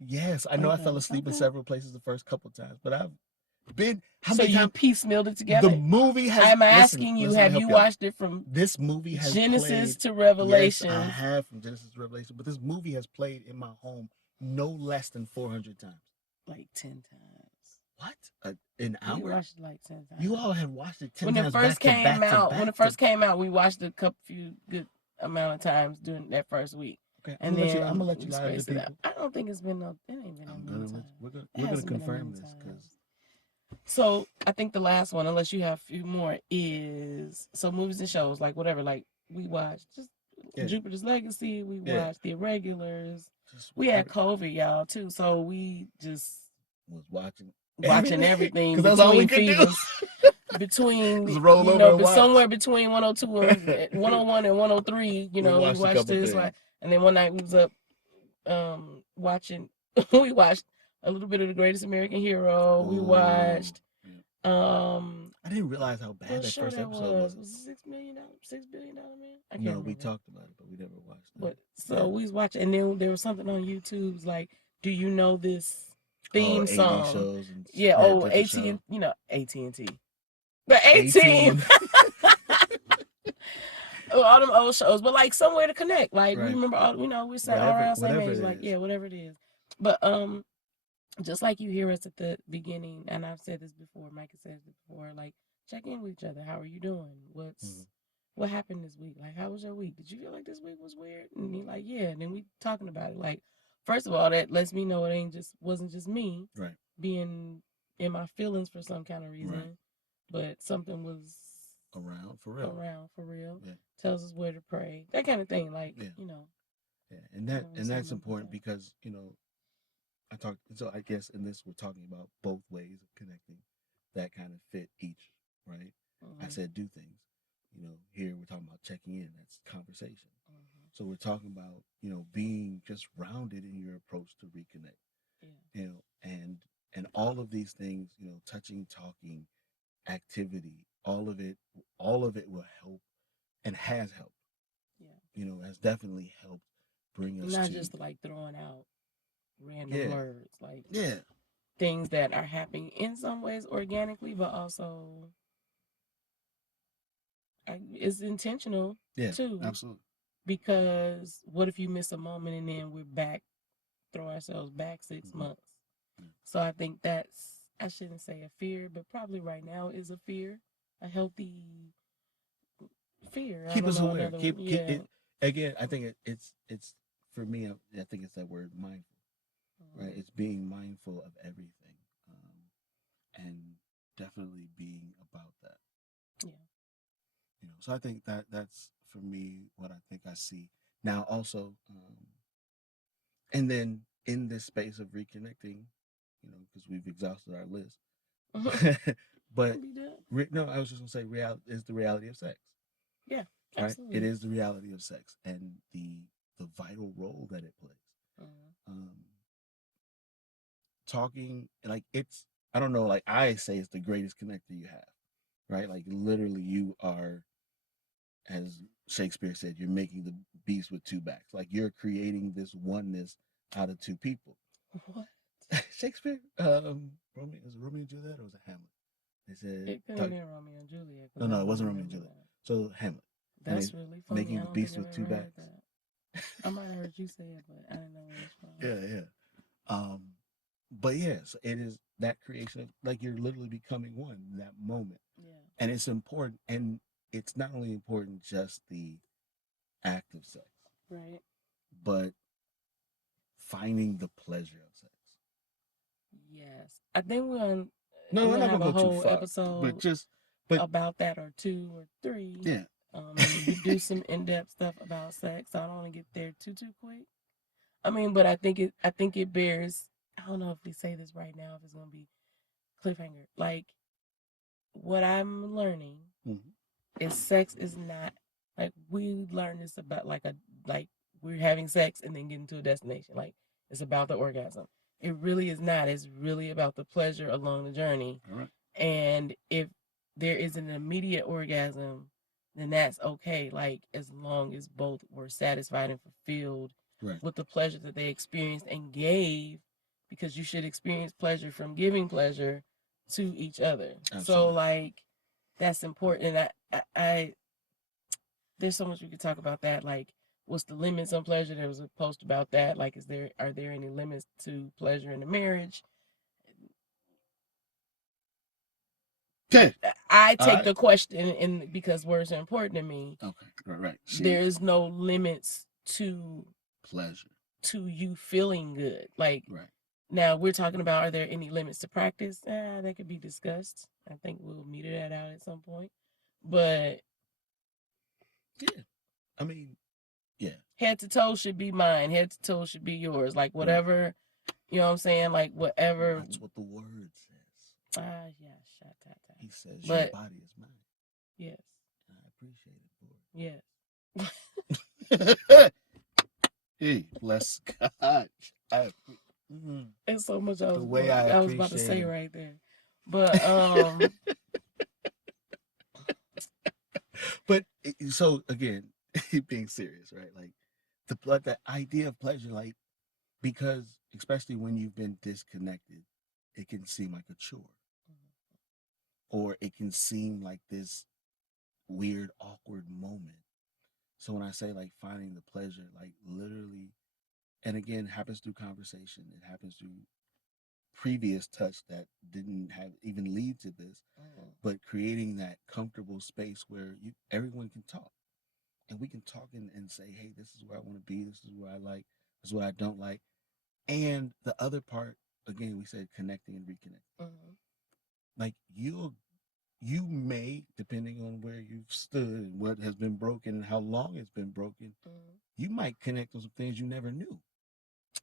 Yes, I know I fell asleep in several places the first couple times, but I've been. So you piecemealed it together? The movie has. I'm asking you, have you watched it from this movie has Genesis played, to Revelation? Yes, I have, from Genesis to Revelation, but this movie has played in my home no less than 400 times. Like 10 times. What? An hour? We watched it like 10 times. You all have watched it 10 when times. It first came out, when it first came out, we watched it a few good amount of times during that first week. Okay, I'm gonna let you lie to the people. I don't think it's been no. It ain't been no time. We're gonna confirm this because. So I think the last one, unless you have a few more, is so movies and shows, like whatever. Like we watched just Jupiter's Legacy. We watched The Irregulars. We had COVID, y'all, too. So we just was watching everything because that's all we could do. Between somewhere between 102 and 101 and 103, you know, we watched this, and then one night we was up watching. We watched a little bit of The Greatest American Hero. We watched. I didn't realize how bad that first episode was. Was it $6 billion man? I can't remember. We talked about it, but we never watched it. But so we was watching, and then there was something on YouTube like, "Do you know this theme song?" Shows and AT&T, you know, AT&T. The A-Team. All them old shows, but like somewhere to connect. Like we remember all, you know, we said all around same age, like whatever it is. But just like you hear us at the beginning, and I've said this before, Mike has said this before, like check in with each other. How are you doing? What happened this week? Like, how was your week? Did you feel like this week was weird? And he like, yeah. And then we talking about it. Like, first of all, that lets me know it wasn't just me right being in my feelings for some kind of reason, right. but something was Around for real. Yeah. Tells us where to pray, that kind of thing. Like, Yeah. you know. Yeah, and that's important because, you know, so I guess in this we're talking about both ways of connecting that kind of fit each, right? I said do things. You know, here we're talking about checking in. That's conversation. So we're talking about, you know, being just rounded in your approach to reconnect. You know, and all of these things, you know, touching, talking, activity, all of it will help and has helped. You know, has definitely helped bring us not to just like throwing out random words, like things that are happening in some ways organically, but also it's intentional too. Absolutely. Because what if you miss a moment and then we're back, throw ourselves back 6 months? So I think that's, I shouldn't say a fear, but probably right now is a fear, a healthy fear. Keep us aware. Keep it again. I think it's for me. I think it's that word mindful, right? It's being mindful of everything, and definitely being about that. Yeah. You know, so I think that's for me what I think I see now. Also, and then in this space of reconnecting, you know, because we've exhausted our list, but no, I was just gonna say, reality is the reality of sex. Yeah, absolutely. Right. It is the reality of sex and the vital role that it plays. Talking like it's, I don't know, like I say it's the greatest connector you have, right? Like literally, you are, as Shakespeare said, you're making the beast with two backs. Like you're creating this oneness out of two people. What? Shakespeare? Romeo, is it Romeo and Juliet or was it Hamlet? They said it could have been Romeo and Juliet. No, it wasn't Romeo and Juliet. So Hamlet. That's really funny. Making the beast with two backs. I might have heard you say it, but I didn't know where it's from. Yeah. But yes, it is that creation of, like, you're literally becoming one in that moment. Yeah. And it's important, and it's not only important just the act of sex, right, but finding the pleasure of sex. Yes, I think we're on. No, we're not have gonna a go too whole far, episode but about that, or 2 or 3. Yeah. And we do some in-depth stuff about sex. So I don't want to get there too quick. I mean, but I think it bears. I don't know if we say this right now, if it's gonna be cliffhanger. Like, what I'm learning is sex is not like we learn this about like we're having sex and then getting to a destination. Like, it's about the orgasm. It really is not. It's really about the pleasure along the journey. All right. And if there is an immediate orgasm, then that's okay. Like, as long as both were satisfied and fulfilled with the pleasure that they experienced and gave, because you should experience pleasure from giving pleasure to each other. Absolutely. So, like, that's important. And I there's so much we could talk about that. Like, what's the limits on pleasure? There was a post about that. Like, are there any limits to pleasure in a marriage? Okay. I take the question, and because words are important to me. Okay. Right. There is no limits to pleasure, to you feeling good. Like, now we're talking about, are there any limits to practice? That could be discussed. I think we'll meter that out at some point. But yeah, I mean, yeah, head to toe should be mine. Head to toe should be yours. Like, whatever, you know what I'm saying? Like, whatever. That's what the word says. Yeah, shut that down. He says, your body is mine. Yes. And I appreciate it, Lord. Yes. Hey, bless God. It's so much I was about to say right there. But but so again, being serious, right? Like the idea of pleasure, like, because especially when you've been disconnected, it can seem like a chore, or it can seem like this weird, awkward moment. So when I say, like, finding the pleasure, like, literally, and again, it happens through conversation. It happens through previous touch that didn't have even lead to this, but creating that comfortable space where everyone can talk, and we can talk and say, hey, this is where I want to be. This is where I like. This is what I don't like. And the other part, again, we said connecting and reconnecting. Mm-hmm. Like you may, depending on where you've stood and what has been broken and how long it's been broken, you might connect on some things you never knew.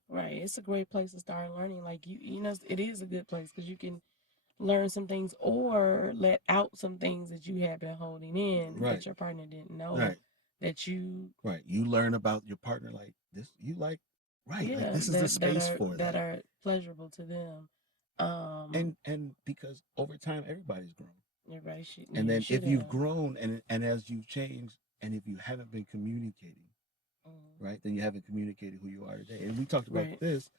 Right. It's a great place to start learning. Like you know, it is a good place because you can learn some things or let out some things that you have been holding in Right. that your partner didn't know. Right. That you you learn about your partner, like this, you like, right, yeah, like this is the space for that are pleasurable to them. And because over time everybody's grown. Everybody should, And then if should you've have. grown and as you've changed, and if you haven't been communicating, right, then you haven't communicated who you are today. And we talked about Right. this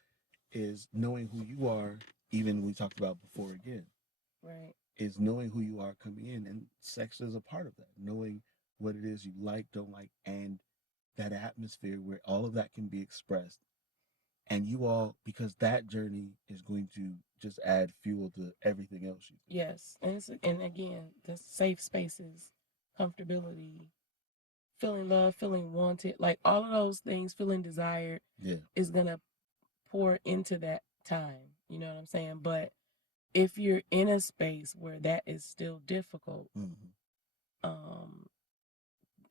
is knowing who you are. Even we talked about before, again, Right. is knowing who you are coming in, and sex is a part of that, knowing what it is you like, don't like, and that atmosphere where all of that can be expressed. And you all, because that journey is going to just add fuel to everything else you do. Yes, and again, the safe spaces, comfortability, feeling loved, feeling wanted, like all of those things, feeling desired, is gonna pour into that time. You know what I'm saying? But if you're in a space where that is still difficult, um,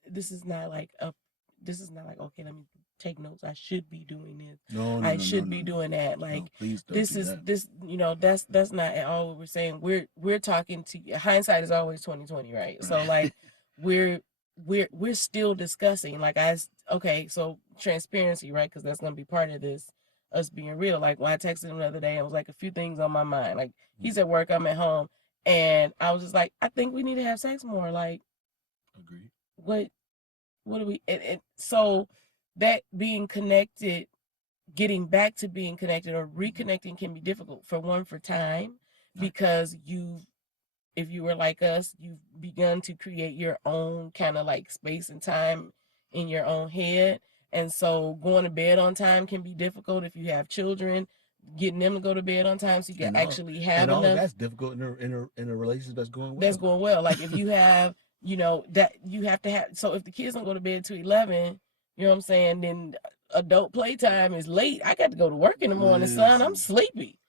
this is not like okay, let me take notes. I should be doing this. I should be doing that. Like please don't this do is that. this, that's not at all what we're saying. We're talking to hindsight is always 2020, right? So like we're still discussing, like okay, so transparency, right? Because that's gonna be part of this, us being real. Like when I texted him the other day, it was like a few things on my mind. Like he's at work, I'm at home, and I was just like, I think we need to have sex more. Like, agreed. What do we? So that being connected, getting back to being connected or reconnecting can be difficult. For one, for time, because if you were like us, you've begun to create your own kind of like space and time in your own head. And so going to bed on time can be difficult if you have children, getting them to go to bed on time so you can actually have and enough. all of that's difficult in a relationship that's going well. That's going well. Like if you have, that you have to have, so if the kids don't go to bed till 11, you know what I'm saying, then adult playtime is late. I got to go to work in the morning, son. I'm sleepy.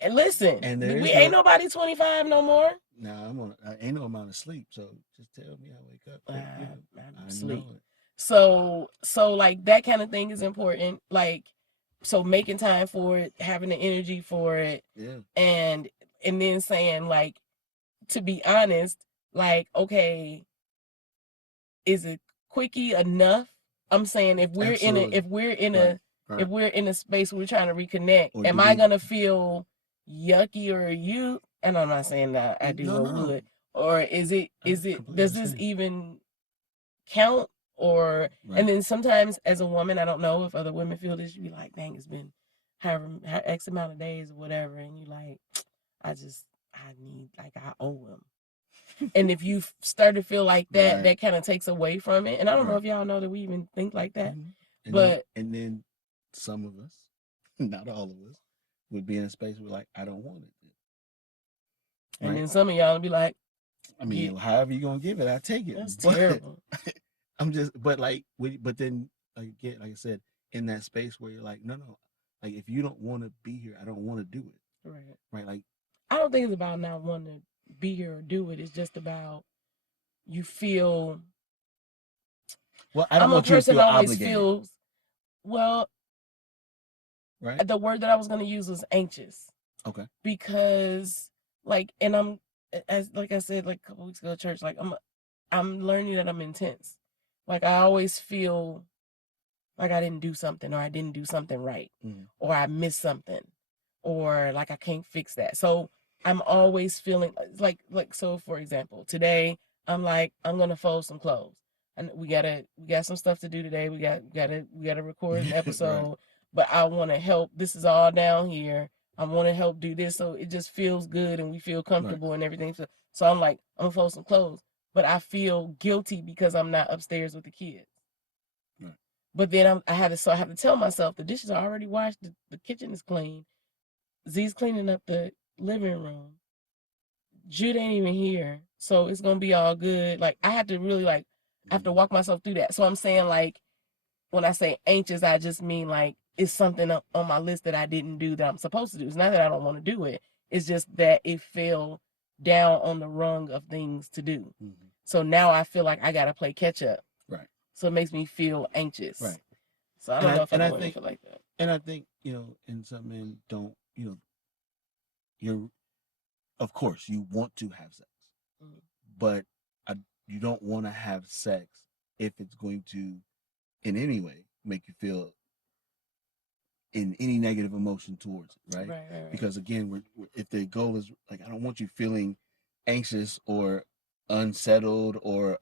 And listen, and we ain't nobody 25 no more. Nah, I ain't no amount of sleep, so just tell me I wake up. I sleep. So like that kind of thing is important. Like, so making time for it, having the energy for it, and then saying like, to be honest, like, okay, is it quickie enough? I'm saying if we're in a space where we're trying to reconnect, am I gonna feel yucky or you? And I'm not saying that I do or would, or is it does this even count? Or and then sometimes as a woman, I don't know if other women feel this, you be like, dang, it's been however X amount of days or whatever, and you like, I need, like, I owe him. And if you start to feel like that, that kind of takes away from it. And I don't know if y'all know that we even think like that. And then some of us, not all of us, would be in a space where like, I don't want it. And then some of y'all will be like, I mean, however you gonna give it, I take it. That's terrible. But then again, like I said, in that space where you're like, no, like if you don't want to be here, I don't want to do it. Right. Like, I don't think it's about not wanting to be here or do it. It's just about you feel. Well, I don't want you to feel obligated. Well, right. The word that I was going to use was anxious. Okay. Because like, and I'm, as like I said like a couple weeks ago at church, like I'm learning that I'm intense. Like I always feel like I didn't do something, or I didn't do something right, or I missed something, or like I can't fix that. So I'm always feeling like so for example, today I'm like, I'm gonna fold some clothes. And we got some stuff to do today. We gotta record an episode. Right. But I wanna help. This is all down here. I wanna help do this. So it just feels good and we feel comfortable and everything. So I'm like, I'm gonna fold some clothes. But I feel guilty because I'm not upstairs with the kids. Right. But then I have to tell myself the dishes are already washed, the kitchen is clean. Z's cleaning up the living room. Jude ain't even here, so it's gonna be all good. Like I have to really I have to walk myself through that. So I'm saying like when I say anxious, I just mean like is something on my list that I didn't do that I'm supposed to do. It's not that I don't want to do it. It's just that it fell down on the rung of things to do. Mm-hmm. So now I feel like I got to play catch up. Right. So it makes me feel anxious. Right. So I don't know if other women feel like that. And I think, and some men don't, you're, of course, you want to have sex, mm-hmm. but you don't want to have sex if it's going to, in any way, make you feel in any negative emotion towards it, right? Right. Because again, if the goal is like, I don't want you feeling anxious or unsettled or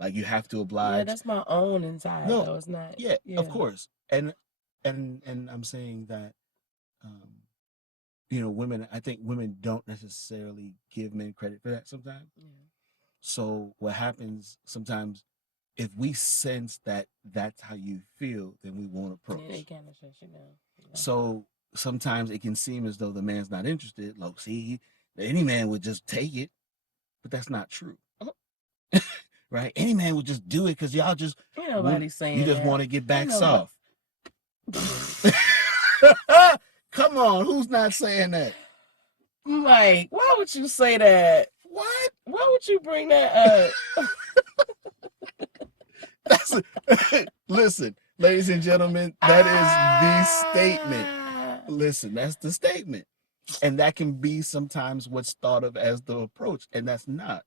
like you have to oblige. Yeah, that's my own inside. No, though. It's not. Yeah, of course. And I'm saying that, women. I think women don't necessarily give men credit for that sometimes. Yeah. So what happens sometimes, if we sense that that's how you feel, then we won't approach. Yeah, they kind of shut you down. So sometimes it can seem as though the man's not interested. Like, see, any man would just take it, but that's not true. Right? Any man would just do it because y'all just saying you just that. Want to get back soft. Come on, who's not saying that? Mike, why would you say that? What? Why would you bring that up? Listen, ladies and gentlemen, that is the statement. Listen, that's the statement. And that can be sometimes what's thought of as the approach, and that's not.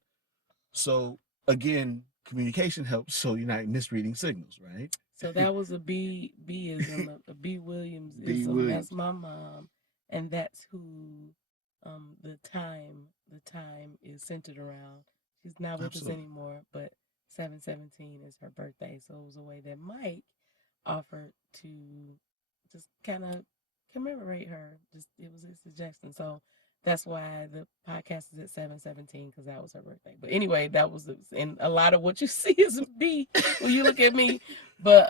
So again, communication helps so you're not misreading signals, right? So that was a B-ism, a B Williams-ism. That's my mom, and that's who the time is centered around. She's not with us anymore, but 7/17 is her birthday, so it was a way that Mike offered to just kind of commemorate her. Just it was a suggestion, so that's why the podcast is at 7/17 because that was her birthday. But anyway, that was and a lot of what you see is a B when you look at me. But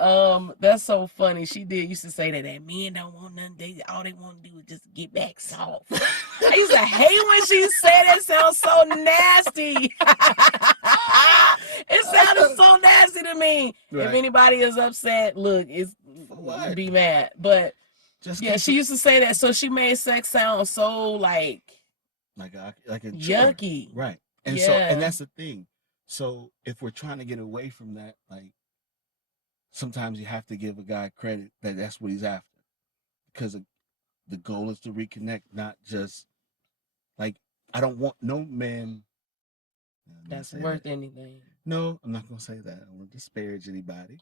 that's so funny. She used to say that men don't want nothing. All they want to do is just get back soft. I used to hate when she said it. Sounds so nasty. It sounded so nasty to me. Right. If anybody is upset, look, be mad. But just she used to say that, so she made sex sound so like a yucky, right? And so, and that's the thing. So if we're trying to get away from that, like sometimes you have to give a guy credit that that's what he's after, because the goal is to reconnect, not just like I don't want no man that's worth anything. No, I'm not gonna say that. I don't want to disparage anybody.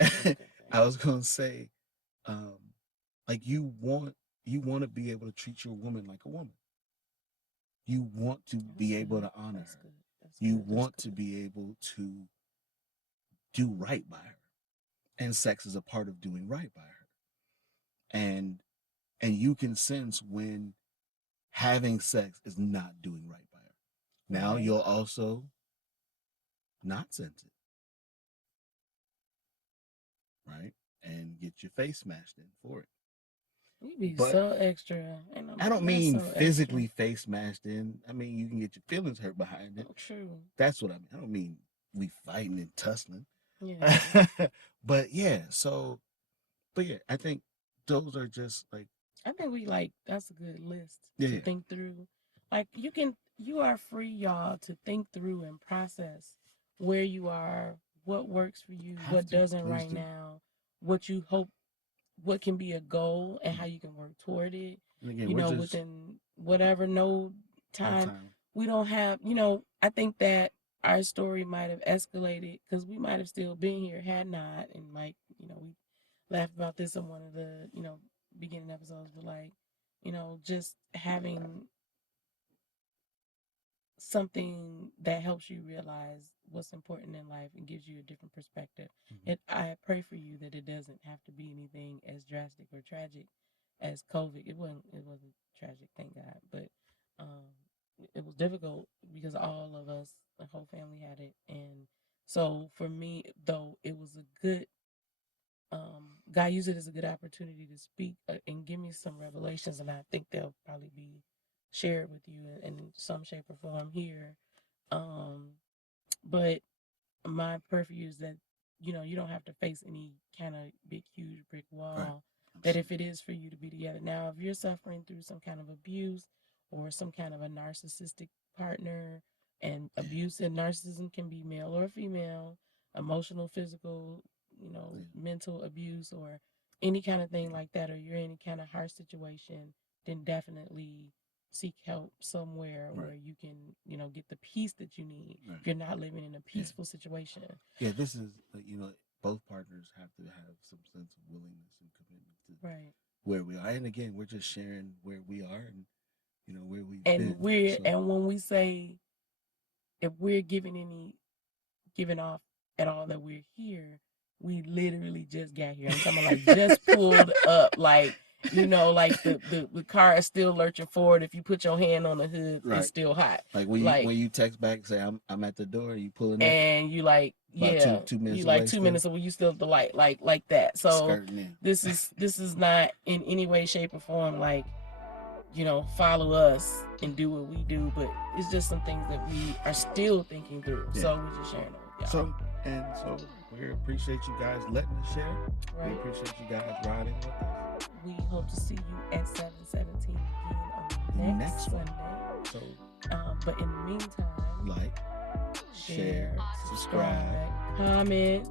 Okay. I was gonna say, like you want to be able to treat your woman like a woman. You want to be able to honor her. You want to be able to do right by her, and sex is a part of doing right by her. And you can sense when having sex is not doing right by her. Now you'll also not sense it, right? And get your face smashed in for it. You be so extra. I don't mean so physically face smashed in. I mean you can get your feelings hurt behind it. Oh, true. That's what I mean. I don't mean we fighting and tussling. Yeah. But yeah, I think those are just like. I think that's a good list to think through. Like you are free, y'all, to think through and process where you are, what works for you, what doesn't right now, what you hope, what can be a goal, and how you can work toward it. Again, within whatever time. We don't have, I think that our story might have escalated because we might have still been here had not, and like, we laughed about this in one of the, beginning episodes, but like, just having something that helps you realize what's important in life and gives you a different perspective. Mm-hmm. I pray for you that it doesn't have to be anything as drastic or tragic as COVID. It wasn't tragic, thank God, but it was difficult because all of us, the whole family had it. And so for me, though, it was a good God used it as a good opportunity to speak and give me some revelations, and I think they'll probably be shared with you in some shape or form here. But my prayer for you is that you don't have to face any kind of big, huge brick wall. Right. that if it is for you to be together. Now, if you're suffering through some kind of abuse or some kind of a narcissistic partner, and abuse and narcissism can be male or female, emotional, physical, mental abuse, or any kind of thing like that, or you're in any kind of harsh situation, then definitely seek help somewhere where you can, get the peace that you need if you're not living in a peaceful situation. Yeah, this is, both partners have to have some sense of willingness and commitment to where we are. And again, we're just sharing where we are and, where we've been. And when we say, if we're giving off at all that we're here, we literally just got here. I'm talking about just pulled up, like the car is still lurching forward. If you put your hand on the hood, it's still hot. Like when you text back and say I'm at the door, you pulling up, and you like about 2 minutes. You like 2 minutes, or you still at the light, like that. So this is not in any way, shape, or form like follow us and do what we do, but it's just some things that we are still thinking through. So we're just sharing it with y'all. So we appreciate you guys letting us share. We appreciate you guys riding with us. We hope to see you at 717 again on next Sunday. So, but in the meantime, like, share, subscribe, comment,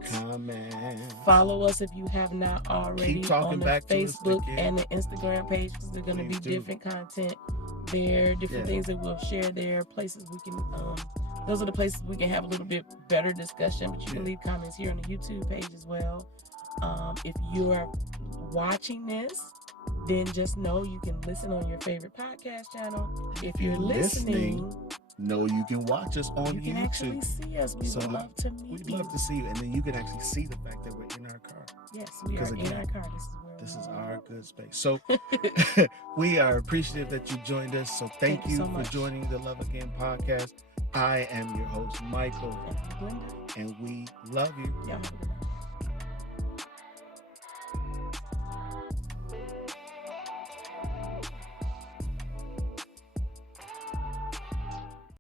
follow us if you have not already. Keep talking on the back Facebook and the Instagram page, because there's going to be different content there, different things that we'll share there, places we can those are the places we can have a little bit better discussion, but you can leave comments here on the YouTube page as well. If you're watching this, then just know you can listen on your favorite podcast channel. If you're listening, know you can watch us on YouTube. You can actually see us. We would love to meet you. We'd love to see you. And then you can actually see the fact that we're in our car. Yes, we are in our car. This is our good space. So we are appreciative that you joined us. So thank you for joining the Love Again podcast. I am your host, Michael. And Glenda. And we love you. Y'all have a good